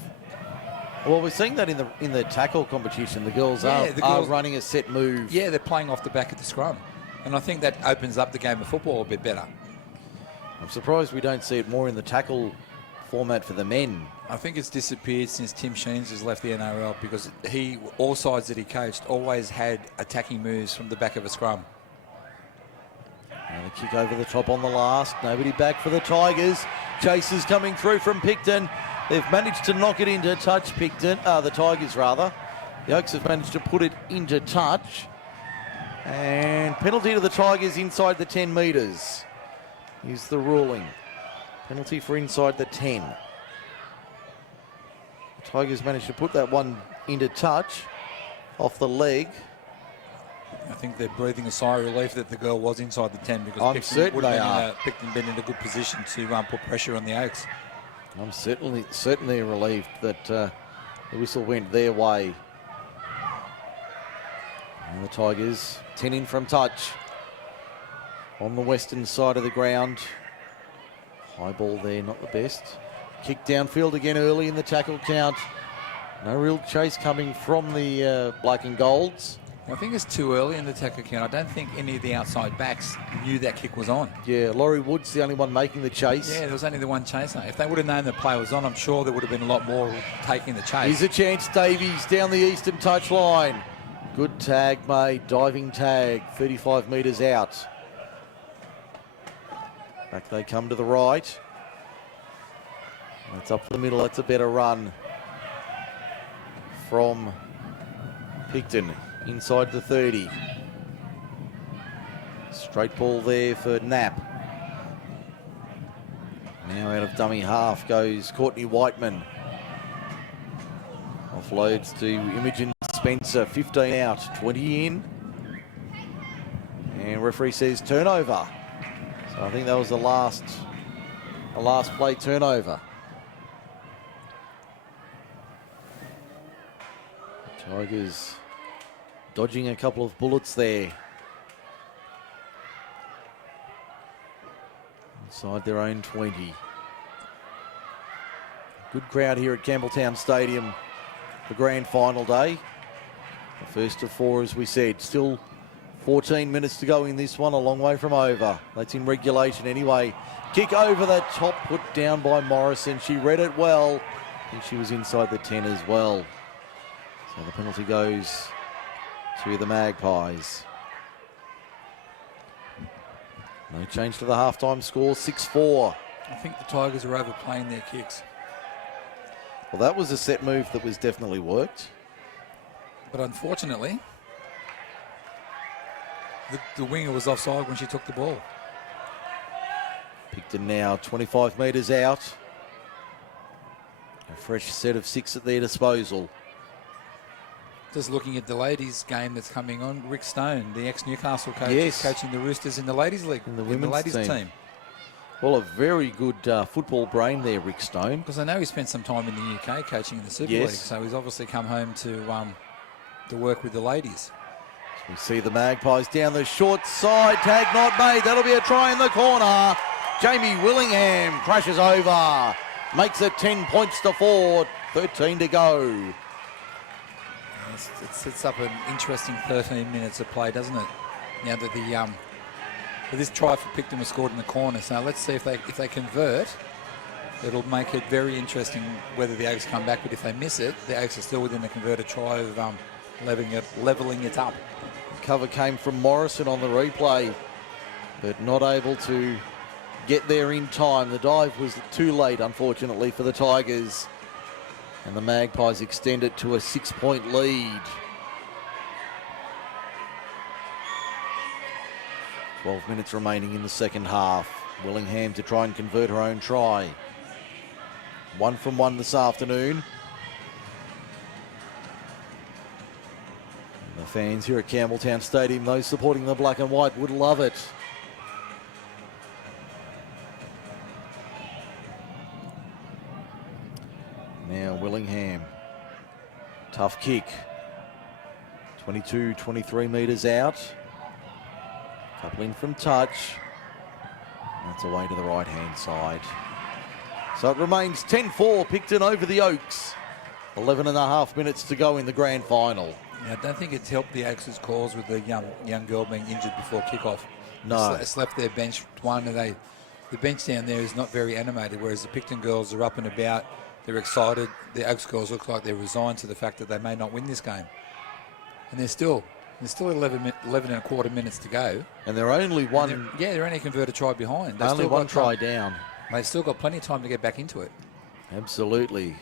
Well, we're seeing that in the tackle competition. The girls are running a set move. Yeah, they're playing off the back of the scrum. And I think that opens up the game of football a bit better. I'm surprised we don't see it more in the tackle format for the men. I think it's disappeared since Tim Sheens has left the NRL because all sides that he coached always had attacking moves from the back of a scrum. And a kick over the top on the last. Nobody back for the Tigers. Chasers coming through from Picton. They've managed to knock it into touch, Picton. The Tigers, rather. The Oaks have managed to put it into touch. And penalty to the Tigers inside the 10 metres is the ruling. Penalty for inside the 10. The Tigers managed to put that one into touch off the leg. I think they're breathing a sigh of relief that the girl was inside the 10 because I'm Picton certain would have they been are. Picton been in a good position to put pressure on the Oaks. I'm certainly relieved that the whistle went their way. And the Tigers 10 in from touch on the western side of the ground. High ball there, not the best. Kick downfield again early in the tackle count. No real chase coming from the black and golds. I think it's too early in the tackle count. I don't think any of the outside backs knew that kick was on. Yeah, Laurie Wood's the only one making the chase. Yeah, there was only the one chaser. If they would have known the play was on, I'm sure there would have been a lot more taking the chase. Here's a chance, Davies down the eastern touchline. Good tag made, diving tag, 35 metres out. Back they come to the right. That's up the middle, that's a better run from Picton. Inside the 30. Straight ball there for Knapp. Now out of dummy half goes Courtney Whiteman. Offloads to Imogen Spencer. 15 out, 20 in. And referee says turnover. So I think that was the last play turnover. Tigers dodging a couple of bullets there. Inside their own 20. Good crowd here at Campbelltown Stadium for grand final day. The first of four, as we said. Still 14 minutes to go in this one, a long way from over. That's in regulation anyway. Kick over the top, put down by Morrison. She read it well. I think she was inside the 10 as well. So the penalty goes to the Magpies. No change to the halftime score, 6-4. I think the Tigers are overplaying their kicks. Well, that was a set move that was definitely worked. But unfortunately, the winger was offside when she took the ball. Picton now 25 metres out. A fresh set of 6 at their disposal. Just looking at the ladies' game that's coming on, Rick Stone, the ex-Newcastle coach, Yes. is coaching the Roosters in the ladies' league, In the in women's ladies' team. Well, a very good football brain there, Rick Stone. Because I know he spent some time in the UK coaching in the Super Yes. League, so he's obviously come home to work with the ladies. We see the Magpies down the short side. Tag not made. That'll be a try in the corner. Jamie Willingham crashes over. Makes it 10 points to 4. 13 to go. It sets up an interesting 13 minutes of play, doesn't it? Now that this try for Picton was scored in the corner, so let's see if they convert. It'll make it very interesting whether the Oaks come back, but if they miss it, the Oaks are still within the converted try of leveling it up. Cover came from Morrison on the replay, but not able to get there in time. The dive was too late, unfortunately, for the Tigers. And the Magpies extend it to a 6-point lead. 12 minutes remaining in the second half. Willingham to try and convert her own try. 1 from 1 this afternoon. And the fans here at Campbelltown Stadium, those supporting the black and white, would love it. Now Willingham, tough kick, 22-23 metres out, couple in from touch, that's away to the right hand side. So it remains 10-4, Picton over the Oaks, 11 and a half minutes to go in the grand final. Yeah, I don't think it's helped the Oaks' cause with the young girl being injured before kickoff. No. It's left their bench one, and the bench down there is not very animated, whereas the Picton girls are up and about. They're excited. The Oaks girls look like they're resigned to the fact that they may not win this game. And there's still 11 and a quarter minutes to go. And they're only one. They're only converted try behind. They've Only still one got try time. down. They've still got plenty of time to get back into it. Absolutely.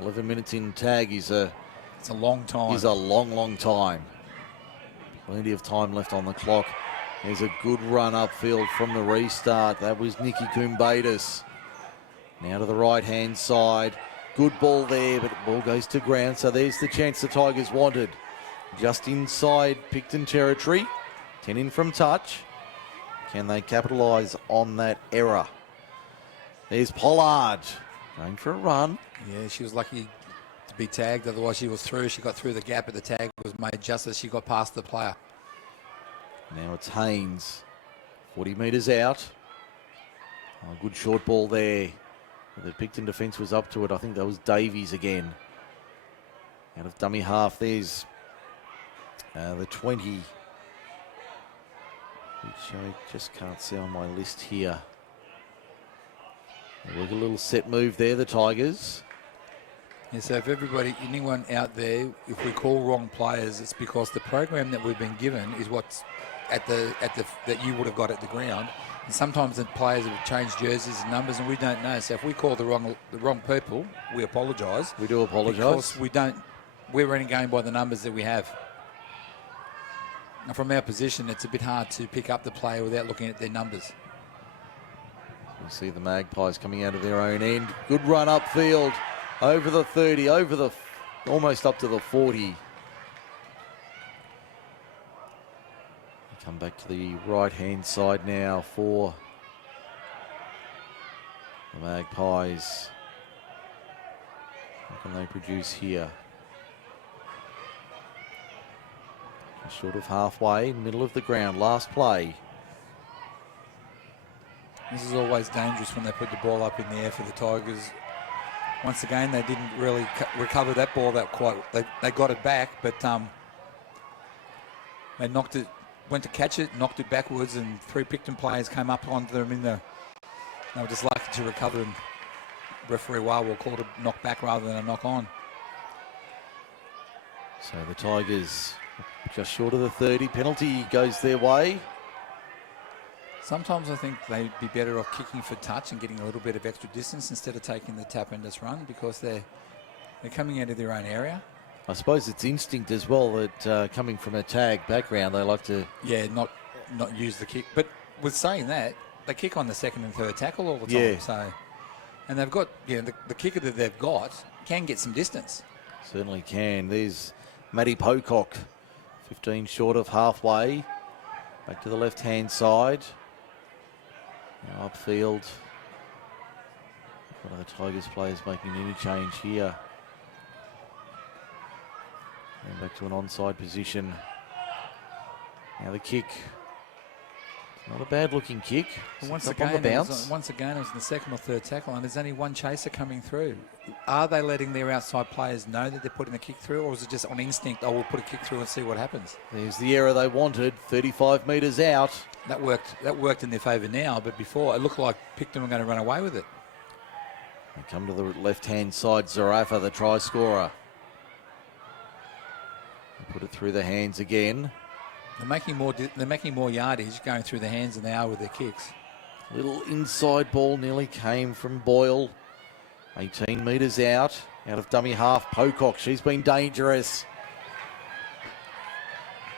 11 minutes in tag is a It's a long time. long time. Plenty of time left on the clock. There's a good run upfield from the restart. That was Nikki Kumbatis. Now to the right-hand side. Good ball there, but the ball goes to ground. So there's the chance the Tigers wanted. Just inside Picton territory. 10 in from touch. Can they capitalise on that error? There's Pollard going for a run. Yeah, she was lucky to be tagged. Otherwise, she was through. She got through the gap, but the tag was made just as she got past the player. Now it's Haynes. 40 metres out. Oh, good short ball there. The Picton defence was up to it. I think that was Davies again. Out of dummy half, there's the 20. Which I just can't see on my list here. Look, a little set move there, the Tigers. Yeah, so if anyone out there, if we call wrong players, it's because the program that we've been given is what's that you would have got at the ground. And sometimes the players have changed jerseys and numbers, and we don't know. So if we call the wrong people, we apologise. We do apologise. Because we're only going by the numbers that we have. And from our position, it's a bit hard to pick up the player without looking at their numbers. You see the Magpies coming out of their own end. Good run upfield, over the 30, almost up to the 40. Come back to the right-hand side now for the Magpies. What can they produce here? Short of halfway, middle of the ground, last play. This is always dangerous when they put the ball up in the air for the Tigers. Once again, they didn't really recover that ball that quite. They got it back, but they knocked it. Went to catch it, knocked it backwards, and 3 Picton players came up onto them they were just lucky to recover, and referee Wawal called a knock back rather than a knock on. So the Tigers just short of the 30. Penalty goes their way. Sometimes I think they'd be better off kicking for touch and getting a little bit of extra distance instead of taking the tap and just run, because they're coming out of their own area. I suppose it's instinct as well that coming from a tag background, they like to... Yeah, not use the kick. But with saying that, they kick on the second and third tackle all the time. Yeah. So, and they've got, the kicker that they've got can get some distance. Certainly can. There's Maddie Pocock, 15 short of halfway. Back to the left-hand side. Now upfield. One of the Tigers players making an interchange here. And back to an onside position. Now the kick. Not a bad looking kick. Once On again, the it bounce. was in the second or third tackle, and there's only one chaser coming through. Are they letting their outside players know that they're putting the kick through, or is it just on instinct, we'll put a kick through and see what happens? There's the error they wanted, 35 metres out. That worked in their favour now, but before it looked like Picton were going to run away with it. They come to the left-hand side, Zarafa, the try scorer. They put it through the hands again. They're making more yardage going through the hands than they are with their kicks. Little inside ball nearly came from Boyle. 18 metres out of dummy half. Pocock, she's been dangerous.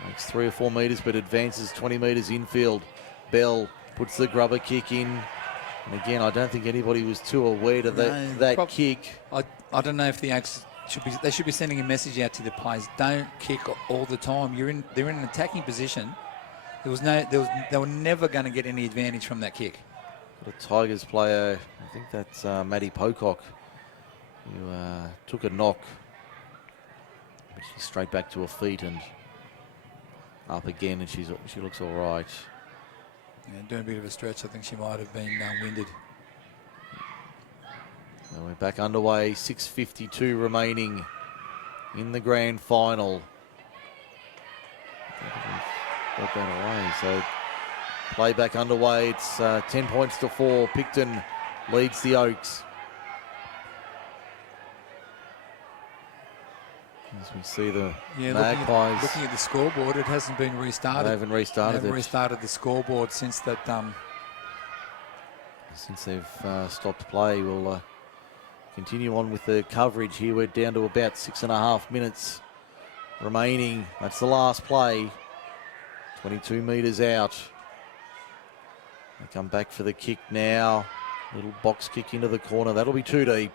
Makes 3 or 4 metres, but advances 20 metres infield. Bell puts the grubber kick in. And again, I don't think anybody was too aware of that kick. I don't know if the Oaks should be sending a message out to the players. Don't kick all the time. They're in an attacking position. They were never going to get any advantage from that kick. The Tigers player, I think that's Maddie Pocock, who took a knock, but she's straight back to her feet and up again, and she looks all right. Yeah, doing a bit of a stretch. I think she might have been winded. So we're back underway. 6:52 remaining in the grand final. Got that away. So play back underway. It's 10 points to 4. Picton leads the Oaks. As we see the Magpies. Looking at the scoreboard, it hasn't been restarted. They haven't restarted it. Restarted the scoreboard since that. Since they've stopped play, we'll continue on with the coverage here. We're down to about 6.5 minutes remaining. That's the last play. 22 metres out. They come back for the kick now. Little box kick into the corner. That'll be too deep.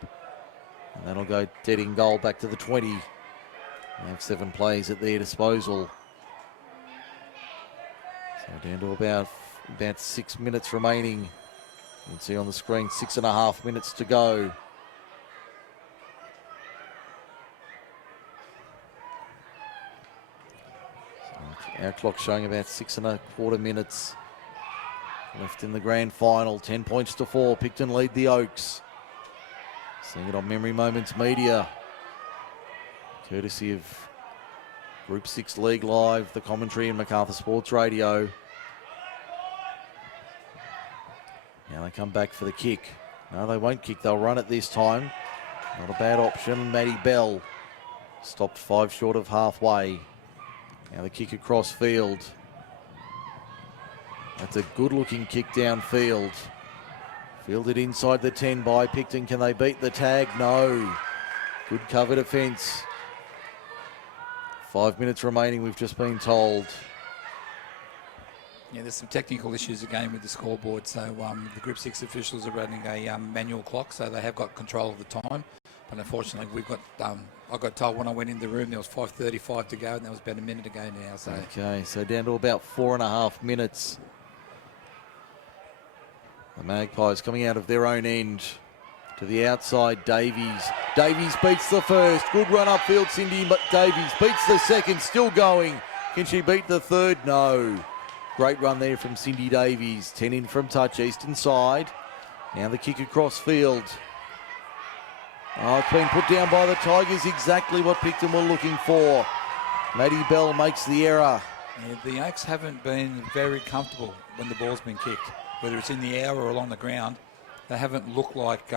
And that'll go dead in goal back to the 20. They have 7 plays at their disposal. So down to about 6 minutes remaining. You can see on the screen 6.5 minutes to go. So our clock showing about 6.25 minutes left in the grand final. 10 points to 4. Picton lead the Oaks. Seeing it on Memory Moments Media, courtesy of Group 6 League Live, the commentary in Macarthur Sports Radio. Now they come back for the kick. No, they won't kick. They'll run it this time. Not a bad option. Maddie Bell stopped 5 short of halfway. Now the kick across field. That's a good-looking kick downfield. Fielded inside the 10 by Picton. Can they beat the tag? No. Good cover defence. 5 minutes remaining, we've just been told. Yeah, there's some technical issues again with the scoreboard. So the Group 6 officials are running a manual clock, so they have got control of the time. But unfortunately, we've got. I got told when I went in the room there was 5:35 to go, and that was about a minute ago now. So okay, so down to about 4.5 minutes. The Magpies coming out of their own end to the outside. Davies. Davies beats the first. Good run upfield, Cindy Davies beats the second. Still going. Can she beat the third? No. Great run there from Cindy Davies. 10 in from touch, eastern side. Now the kick across field. Oh, it's been put down by the Tigers. Exactly what Picton were looking for. Maddie Bell makes the error. Yeah, the Oaks haven't been very comfortable when the ball's been kicked, whether it's in the air or along the ground. They haven't looked like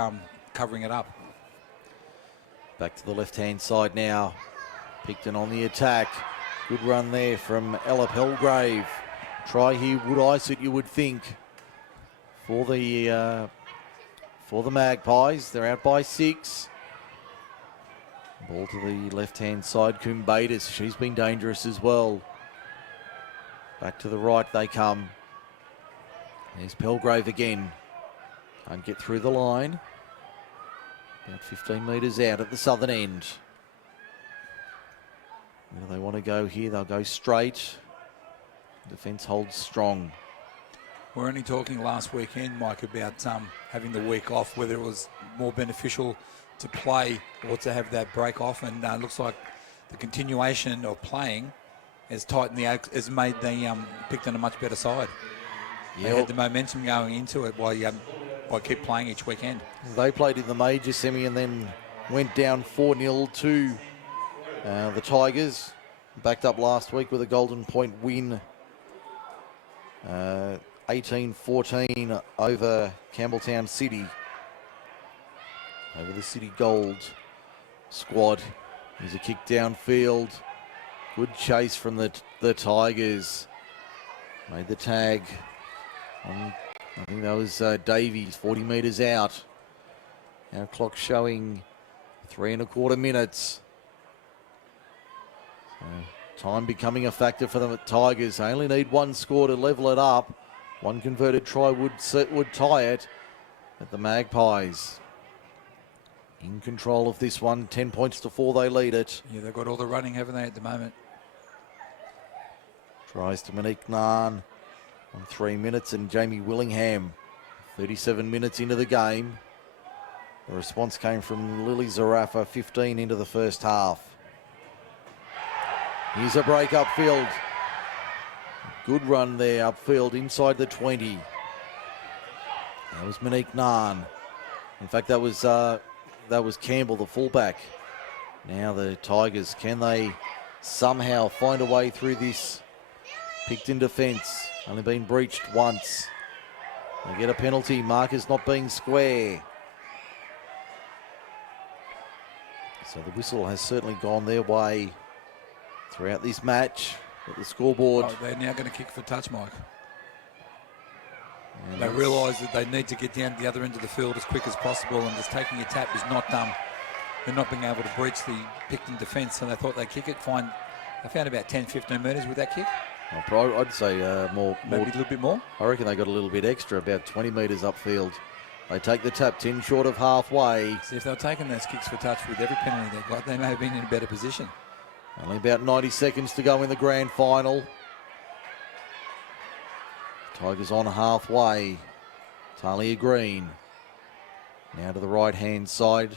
covering it up. Back to the left-hand side now. Picton on the attack. Good run there from Ella Pelgrave. Try here would ice it, you would think, for the Magpies. They're out by 6. Ball to the left-hand side. Kumbatis, she's been dangerous as well. Back to the right they come. There's Pelgrave again. Can't get through the line. About 15 metres out at the southern end. Where do they want to go here? They'll go straight. Defence holds strong. We're only talking last weekend, Mike, about having the week off, whether it was more beneficial to play or to have that break off. And it looks like the continuation of playing has tightened the Oaks, has made the Picton a much better side. They had the momentum going into it by keep playing each weekend. They played in the major semi and then went down 4-0 to the Tigers. Backed up last week with a Golden Point win. 18-14 over Campbelltown City. Over the City Gold squad. Here's a kick downfield. Good chase from the Tigers. Made the tag. I think that was Davies, 40 metres out. Our clock showing 3.25 minutes. So time becoming a factor for them at Tigers. They only need one score to level it up. One converted try would tie it. At the Magpies in control of this one. 10 points to 4, they lead it. Yeah, they've got all the running, haven't they, at the moment? Tries to Monique Narn on 3 minutes, and Jamie Willingham 37 minutes into the game. The response came from Lily Zarafa 15 into the first half. Here's a break upfield. Good run there upfield inside the 20. That was Monique Narn. In fact, that was Campbell, the fullback. Now the Tigers, can they somehow find a way through this Picton defence? Only been breached once. They get a penalty. Markers not being square. So the whistle has certainly gone their way throughout this match. At the scoreboard. Oh, they're now going to kick for touch, Mike. And they realise that they need to get down to the other end of the field as quick as possible, and just taking a tap is not done. They're not being able to breach the Picton defence, so they thought they'd kick it. They found about 10-15 metres with that kick. I'd say Maybe a little bit more. I reckon they got a little bit extra, about 20 metres upfield. They take the tap 10 short of halfway. See, if they were taking those kicks for touch with every penalty they got, they may have been in a better position. Only about 90 seconds to go in the grand final. Tigers on halfway. Talia Green. Now to the right-hand side.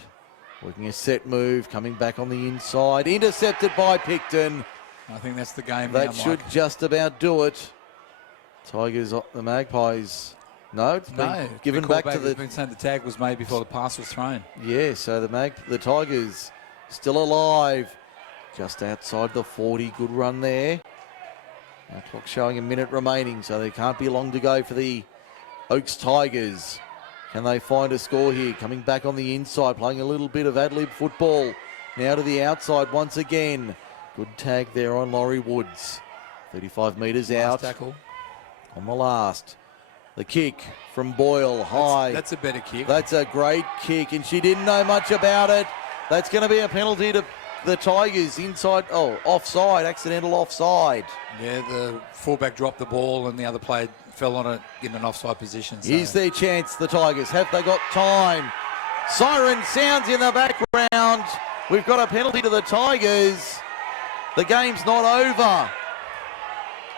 Working a set move. Coming back on the inside. Intercepted by Picton. I think that's the game That now, should Mike. just about do it. Tigers, the Magpies. No, it's been given back to the... They've been saying the tag was made before the pass was thrown. Yeah, so the Tigers still alive. Just outside the 40. Good run there. The clock showing a minute remaining, so there can't be long to go for the Oaks Tigers. Can they find a score here? Coming back on the inside, playing a little bit of ad-lib football. Now to the outside once again. Good tag there on Laurie Woods. 35 metres out. Tackle. On the last. The kick from Boyle, high. That's a better kick. That's a great kick, and she didn't know much about it. That's going to be a penalty to the Tigers inside. Oh, offside, accidental offside. Yeah, the fullback dropped the ball and the other player fell on it in an offside position. So. Here's their chance, the Tigers. Have they got time? Siren sounds in the background. We've got a penalty to the Tigers. The game's not over.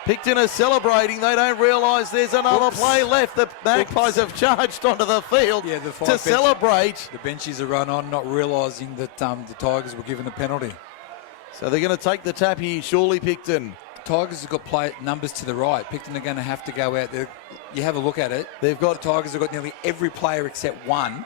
Picton are celebrating. They don't realise there's another play left. The Magpies have charged onto the field to celebrate. The benches are run on, not realising that the Tigers were given a penalty. So they're going to take the tap here, surely, Picton. Tigers have got play numbers to the right. Picton are going to have to go out there. You have a look at it. They've got the Tigers have got nearly every player except one.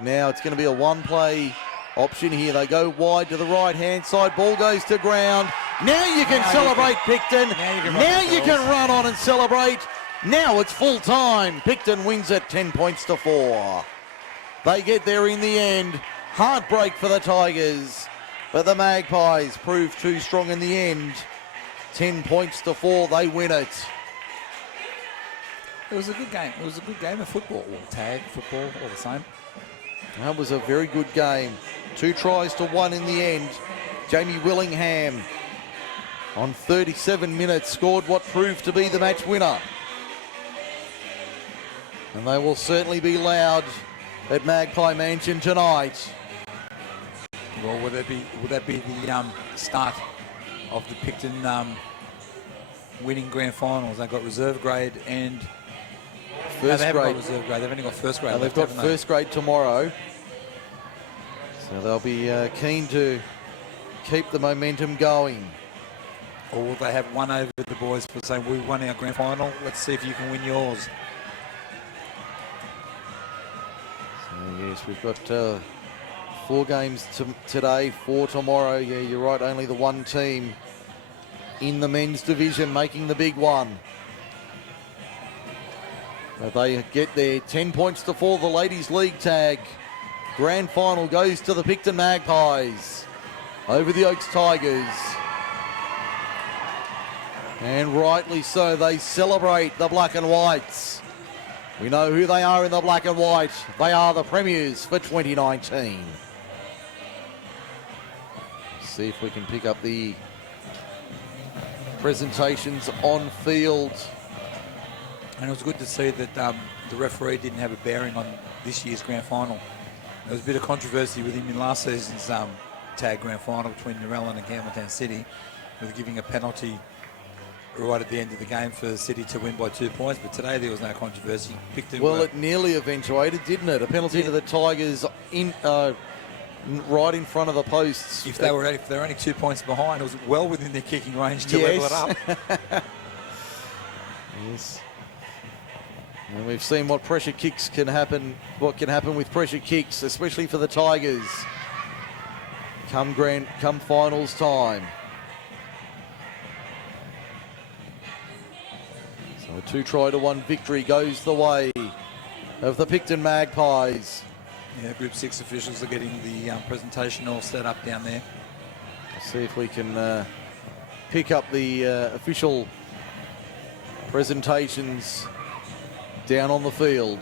Now it's going to be a one-play option here. They go wide to the right-hand side. Ball goes to ground. Now you can celebrate, Picton. Now you can run on and celebrate. Now it's full time. Picton wins it 10 points to 4. They get there in the end. Heartbreak for the Tigers. But the Magpies prove too strong in the end. 10 points to 4. They win it. It was a good game. It was a good game of football. Or tag, football, all the same. That was a very good game. 2 tries to 1 in the end. Jamie Willingham on 37 minutes scored what proved to be the match winner. And they will certainly be loud at Magpie Mansion tonight. Well, will that be the start of the Picton winning grand finals? They've got reserve grade and first they haven't grade. got reserve grade. They've only got first grade. No, they've got first grade tomorrow. So they'll be keen to keep the momentum going. Or will they have one over the boys for saying we won our grand final? Let's see if you can win yours. So yes, we've got 4 games today, 4 tomorrow. Yeah, you're right, only the one team in the men's division making the big one. But they get there, 10 points to 4, the ladies league tag. Grand final goes to the Picton Magpies over the Oaks Tigers. And rightly so, they celebrate the black and whites. We know who they are in the black and white. They are the premiers for 2019. See if we can pick up the presentations on field. And it was good to see that the referee didn't have a bearing on this year's grand final. There was a bit of controversy with him in last season's tag grand final between Narellan and Campbelltown City, with giving a penalty right at the end of the game for the City to win by 2 points. But today there was no controversy. Well, it nearly eventuated, didn't it? A penalty to the Tigers in right in front of the posts. If they're only 2 points behind, it was well within their kicking range to level it up. Yes. And we've seen what pressure kicks can happen, what can happen with pressure kicks, especially for the Tigers. Come finals time. So a 2-try-to-1 victory goes the way of the Picton Magpies. Yeah, Group 6 officials are getting the presentation all set up down there. Let's see if we can pick up the official presentations down on the field.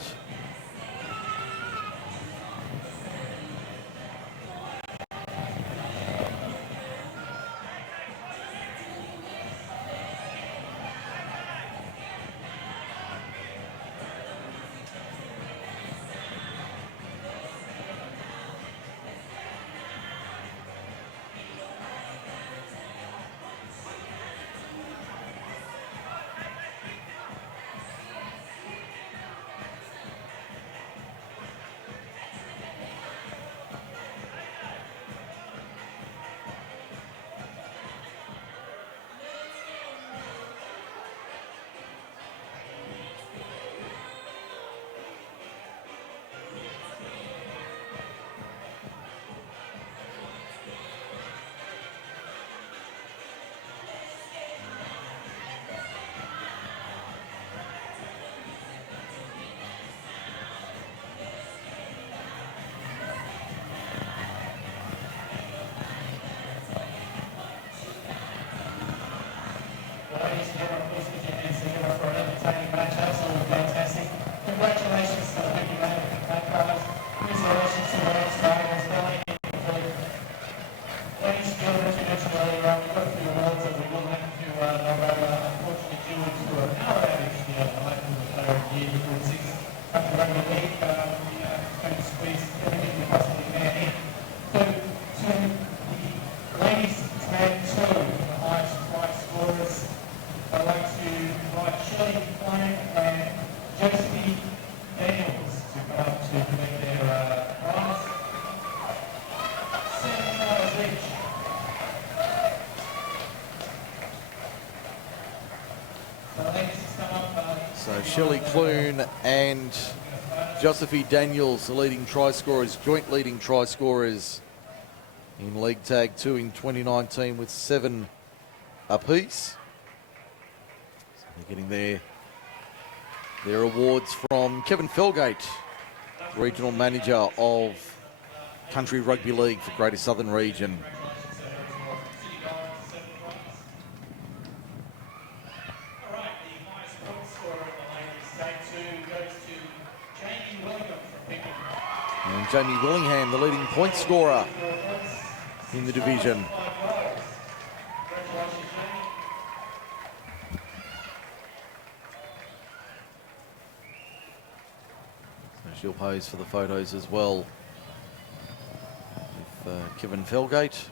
So Shelley Clune and Josephine Daniels, the leading try scorers, joint leading try scorers in League Tag 2 in 2019 with 7 apiece. So they're getting their awards from Kevin Felgate, Regional Manager of Country Rugby League for Greater Southern Region. And Jamie Willingham, the leading point scorer in the division. So she'll pose for the photos as well with Kevin Felgate.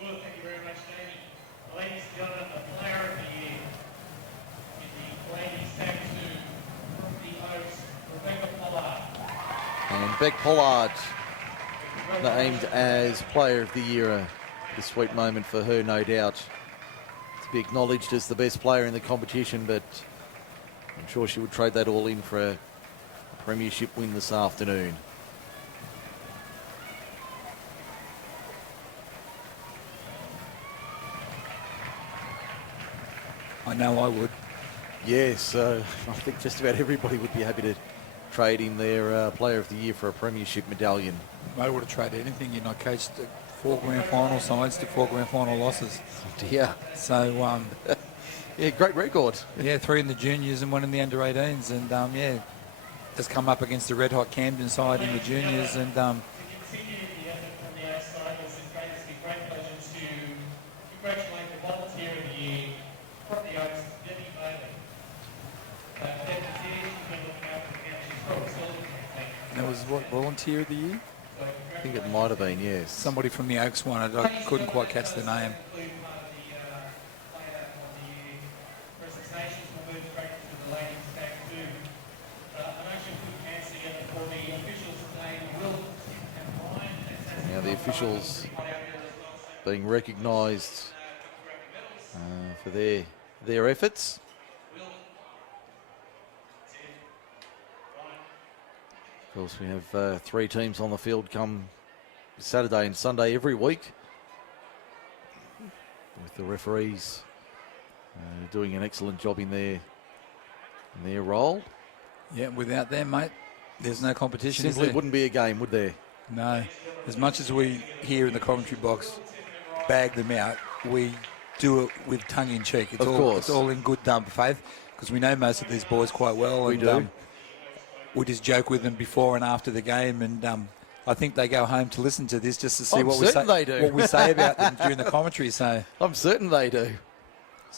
Well, thank you very much, Jamie. Ladies and gentlemen, the player of the year in the ladies tag 2 from the Oaks, Rebecca Pollard. And Beck Pollard named as Player of the Year. A sweet moment for her, no doubt, to be acknowledged as the best player in the competition, but I'm sure she would trade that all in for a premiership win this afternoon. I know I would. Yes, I think just about everybody would be happy to trade in their Player of the Year for a premiership medallion. I would have traded anything. You know, I coached 4 grand final sides to 4 grand final losses. Yeah, So, yeah, great record. yeah, 3 in the juniors and 1 in the under-18s. And, yeah, just come up against the red-hot Camden side in the juniors. And, To continue the effort from the outsiders, it's great pleasure to congratulate the volunteer of the year from the Oaks, Debbie Bailey. Debbie, she's been looking after the camp. She's probably still looking at the camp. that was, what, volunteer of the year? I think it might have been, yes. Somebody from the Oaks won it. I couldn't quite catch the name. Include part of the player of the year presentations. We'll move straight to the ladies tag 2. I'm actually put hands together for the officials today. Will and Ryan. Now the officials being recognised for their efforts. Of course, we have 3 teams on the field come Saturday and Sunday every week, with the referees doing an excellent job in their role. Yeah, without them, mate, there's no competition, is Simply there? wouldn't be a game, would there? No. As much as we here in the commentary box bag them out, we do it with tongue-in-cheek. Of course. It's all in good faith, because we know most of these boys quite well. We And do. we just joke with them before and after the game, and I think they go home to listen to this just to see I'm what we certain say. they do. What we say about them during the commentary. So I'm certain they do.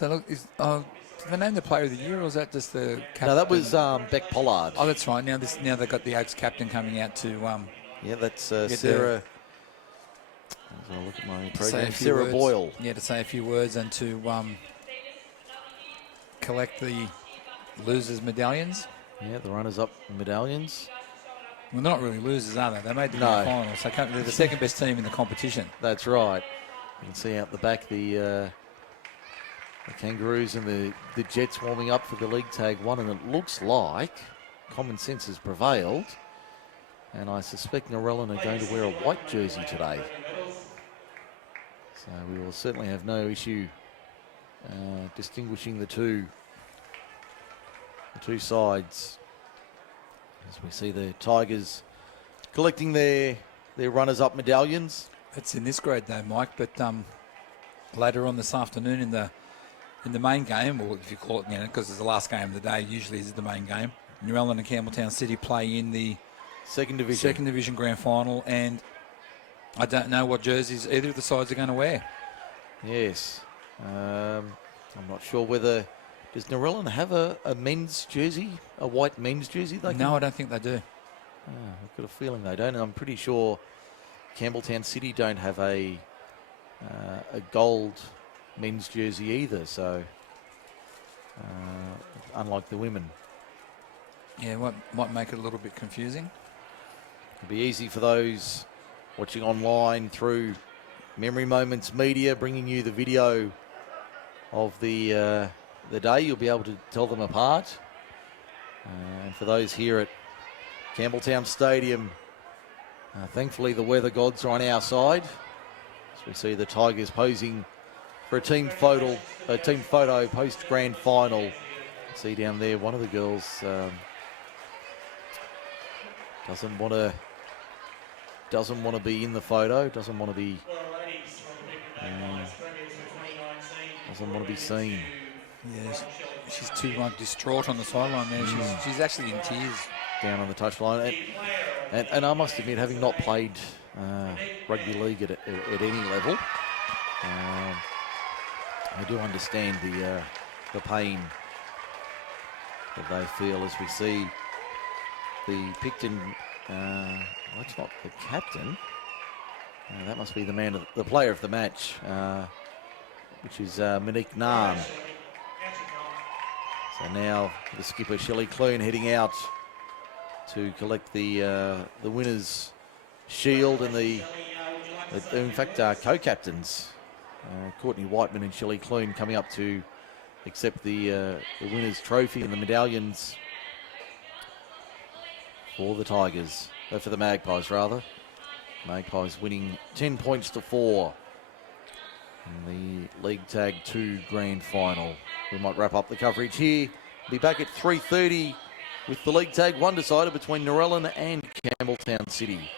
look, did they name the player of the year, or was that just the captain? No, that was Beck Pollard. Oh, that's right. Now they've got the Oaks captain coming out to Yeah, that's Get Sarah. As I look at my say a program, few Sarah words. Boyle. Yeah, to say a few words and to collect the losers' medallions. Yeah, the runners-up medallions. Well, they're not really losers, are they? They made the No. grand final, so they're the second best team in the competition. That's right. You can see out the back the Kangaroos and the Jets warming up for the League Tag 1, and it looks like common sense has prevailed. And I suspect Narellan are going to wear a white jersey today. So we will certainly have no issue distinguishing the two sides. As we see the Tigers collecting their runners-up medallions. That's in this grade, though, Mike. But later on this afternoon in the main game, or if you call it, because it's the last game of the day, usually is the main game. Narellan and Campbelltown City play in the Second division. Second division grand final, and I don't know what jerseys either of the sides are going to wear. Yes. I'm not sure whether... Does Narellan have a men's jersey? A white men's jersey? No, I don't think they do. I've got a feeling they don't. And I'm pretty sure Campbelltown City don't have a gold men's jersey either. So, unlike the women. Yeah, what might make it a little bit confusing. It'd be easy for those watching online through Memory Moments Media, bringing you the video of the day, you'll be able to tell them apart. And for those here at Campbelltown Stadium, thankfully the weather gods are on our side. As we see the Tigers posing for a team photo post grand final. See down there, one of the girls doesn't want to be in the photo. Doesn't want to be seen. Yes, she's too distraught on the sideline there. She's actually in tears. Down on the touchline. And I must admit, having not played rugby league at any level, I do understand the pain that they feel as we see the Picton. That's not the captain. That must be the player of the match, which is Monique Nam. So now the skipper Shelley Clune heading out to collect the winners' shield and in fact co-captains Courtney Whiteman and Shelley Clune coming up to accept the winners' trophy and the medallions for the Tigers, for the Magpies rather. Magpies winning 10 points to 4 in the League Tag 2 Grand Final. We might wrap up the coverage here. Be back at 3:30 with the League Tag 1 decider between Narellan and Campbelltown City.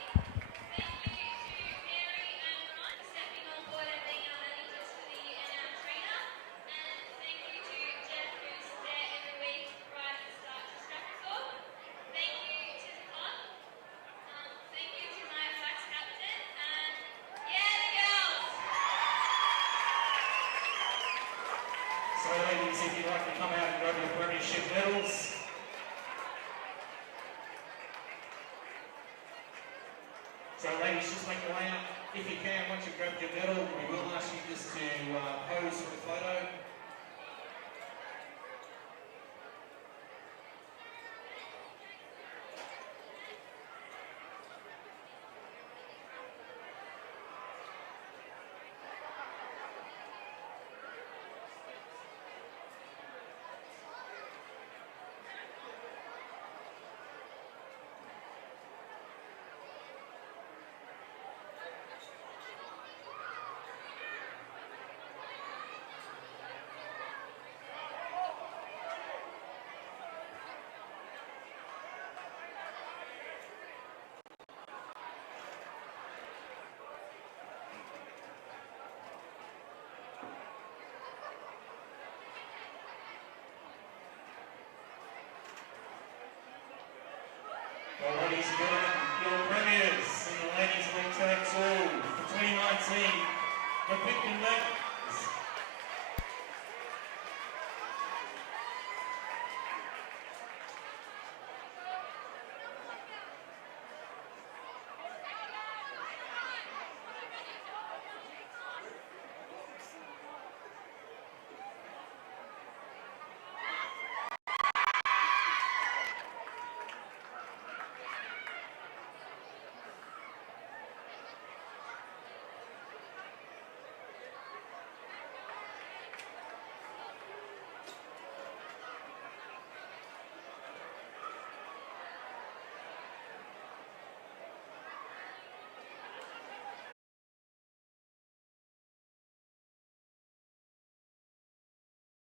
So ladies, if you'd like to come out and grab your premiership medals. So ladies, just make your way out. If you can, once you've grabbed your medal, we will ask you just to pose for the photo. Well, ladies and gentlemen, your premiers in the Ladies League Tag 2 for 2019, the Picton Magpies.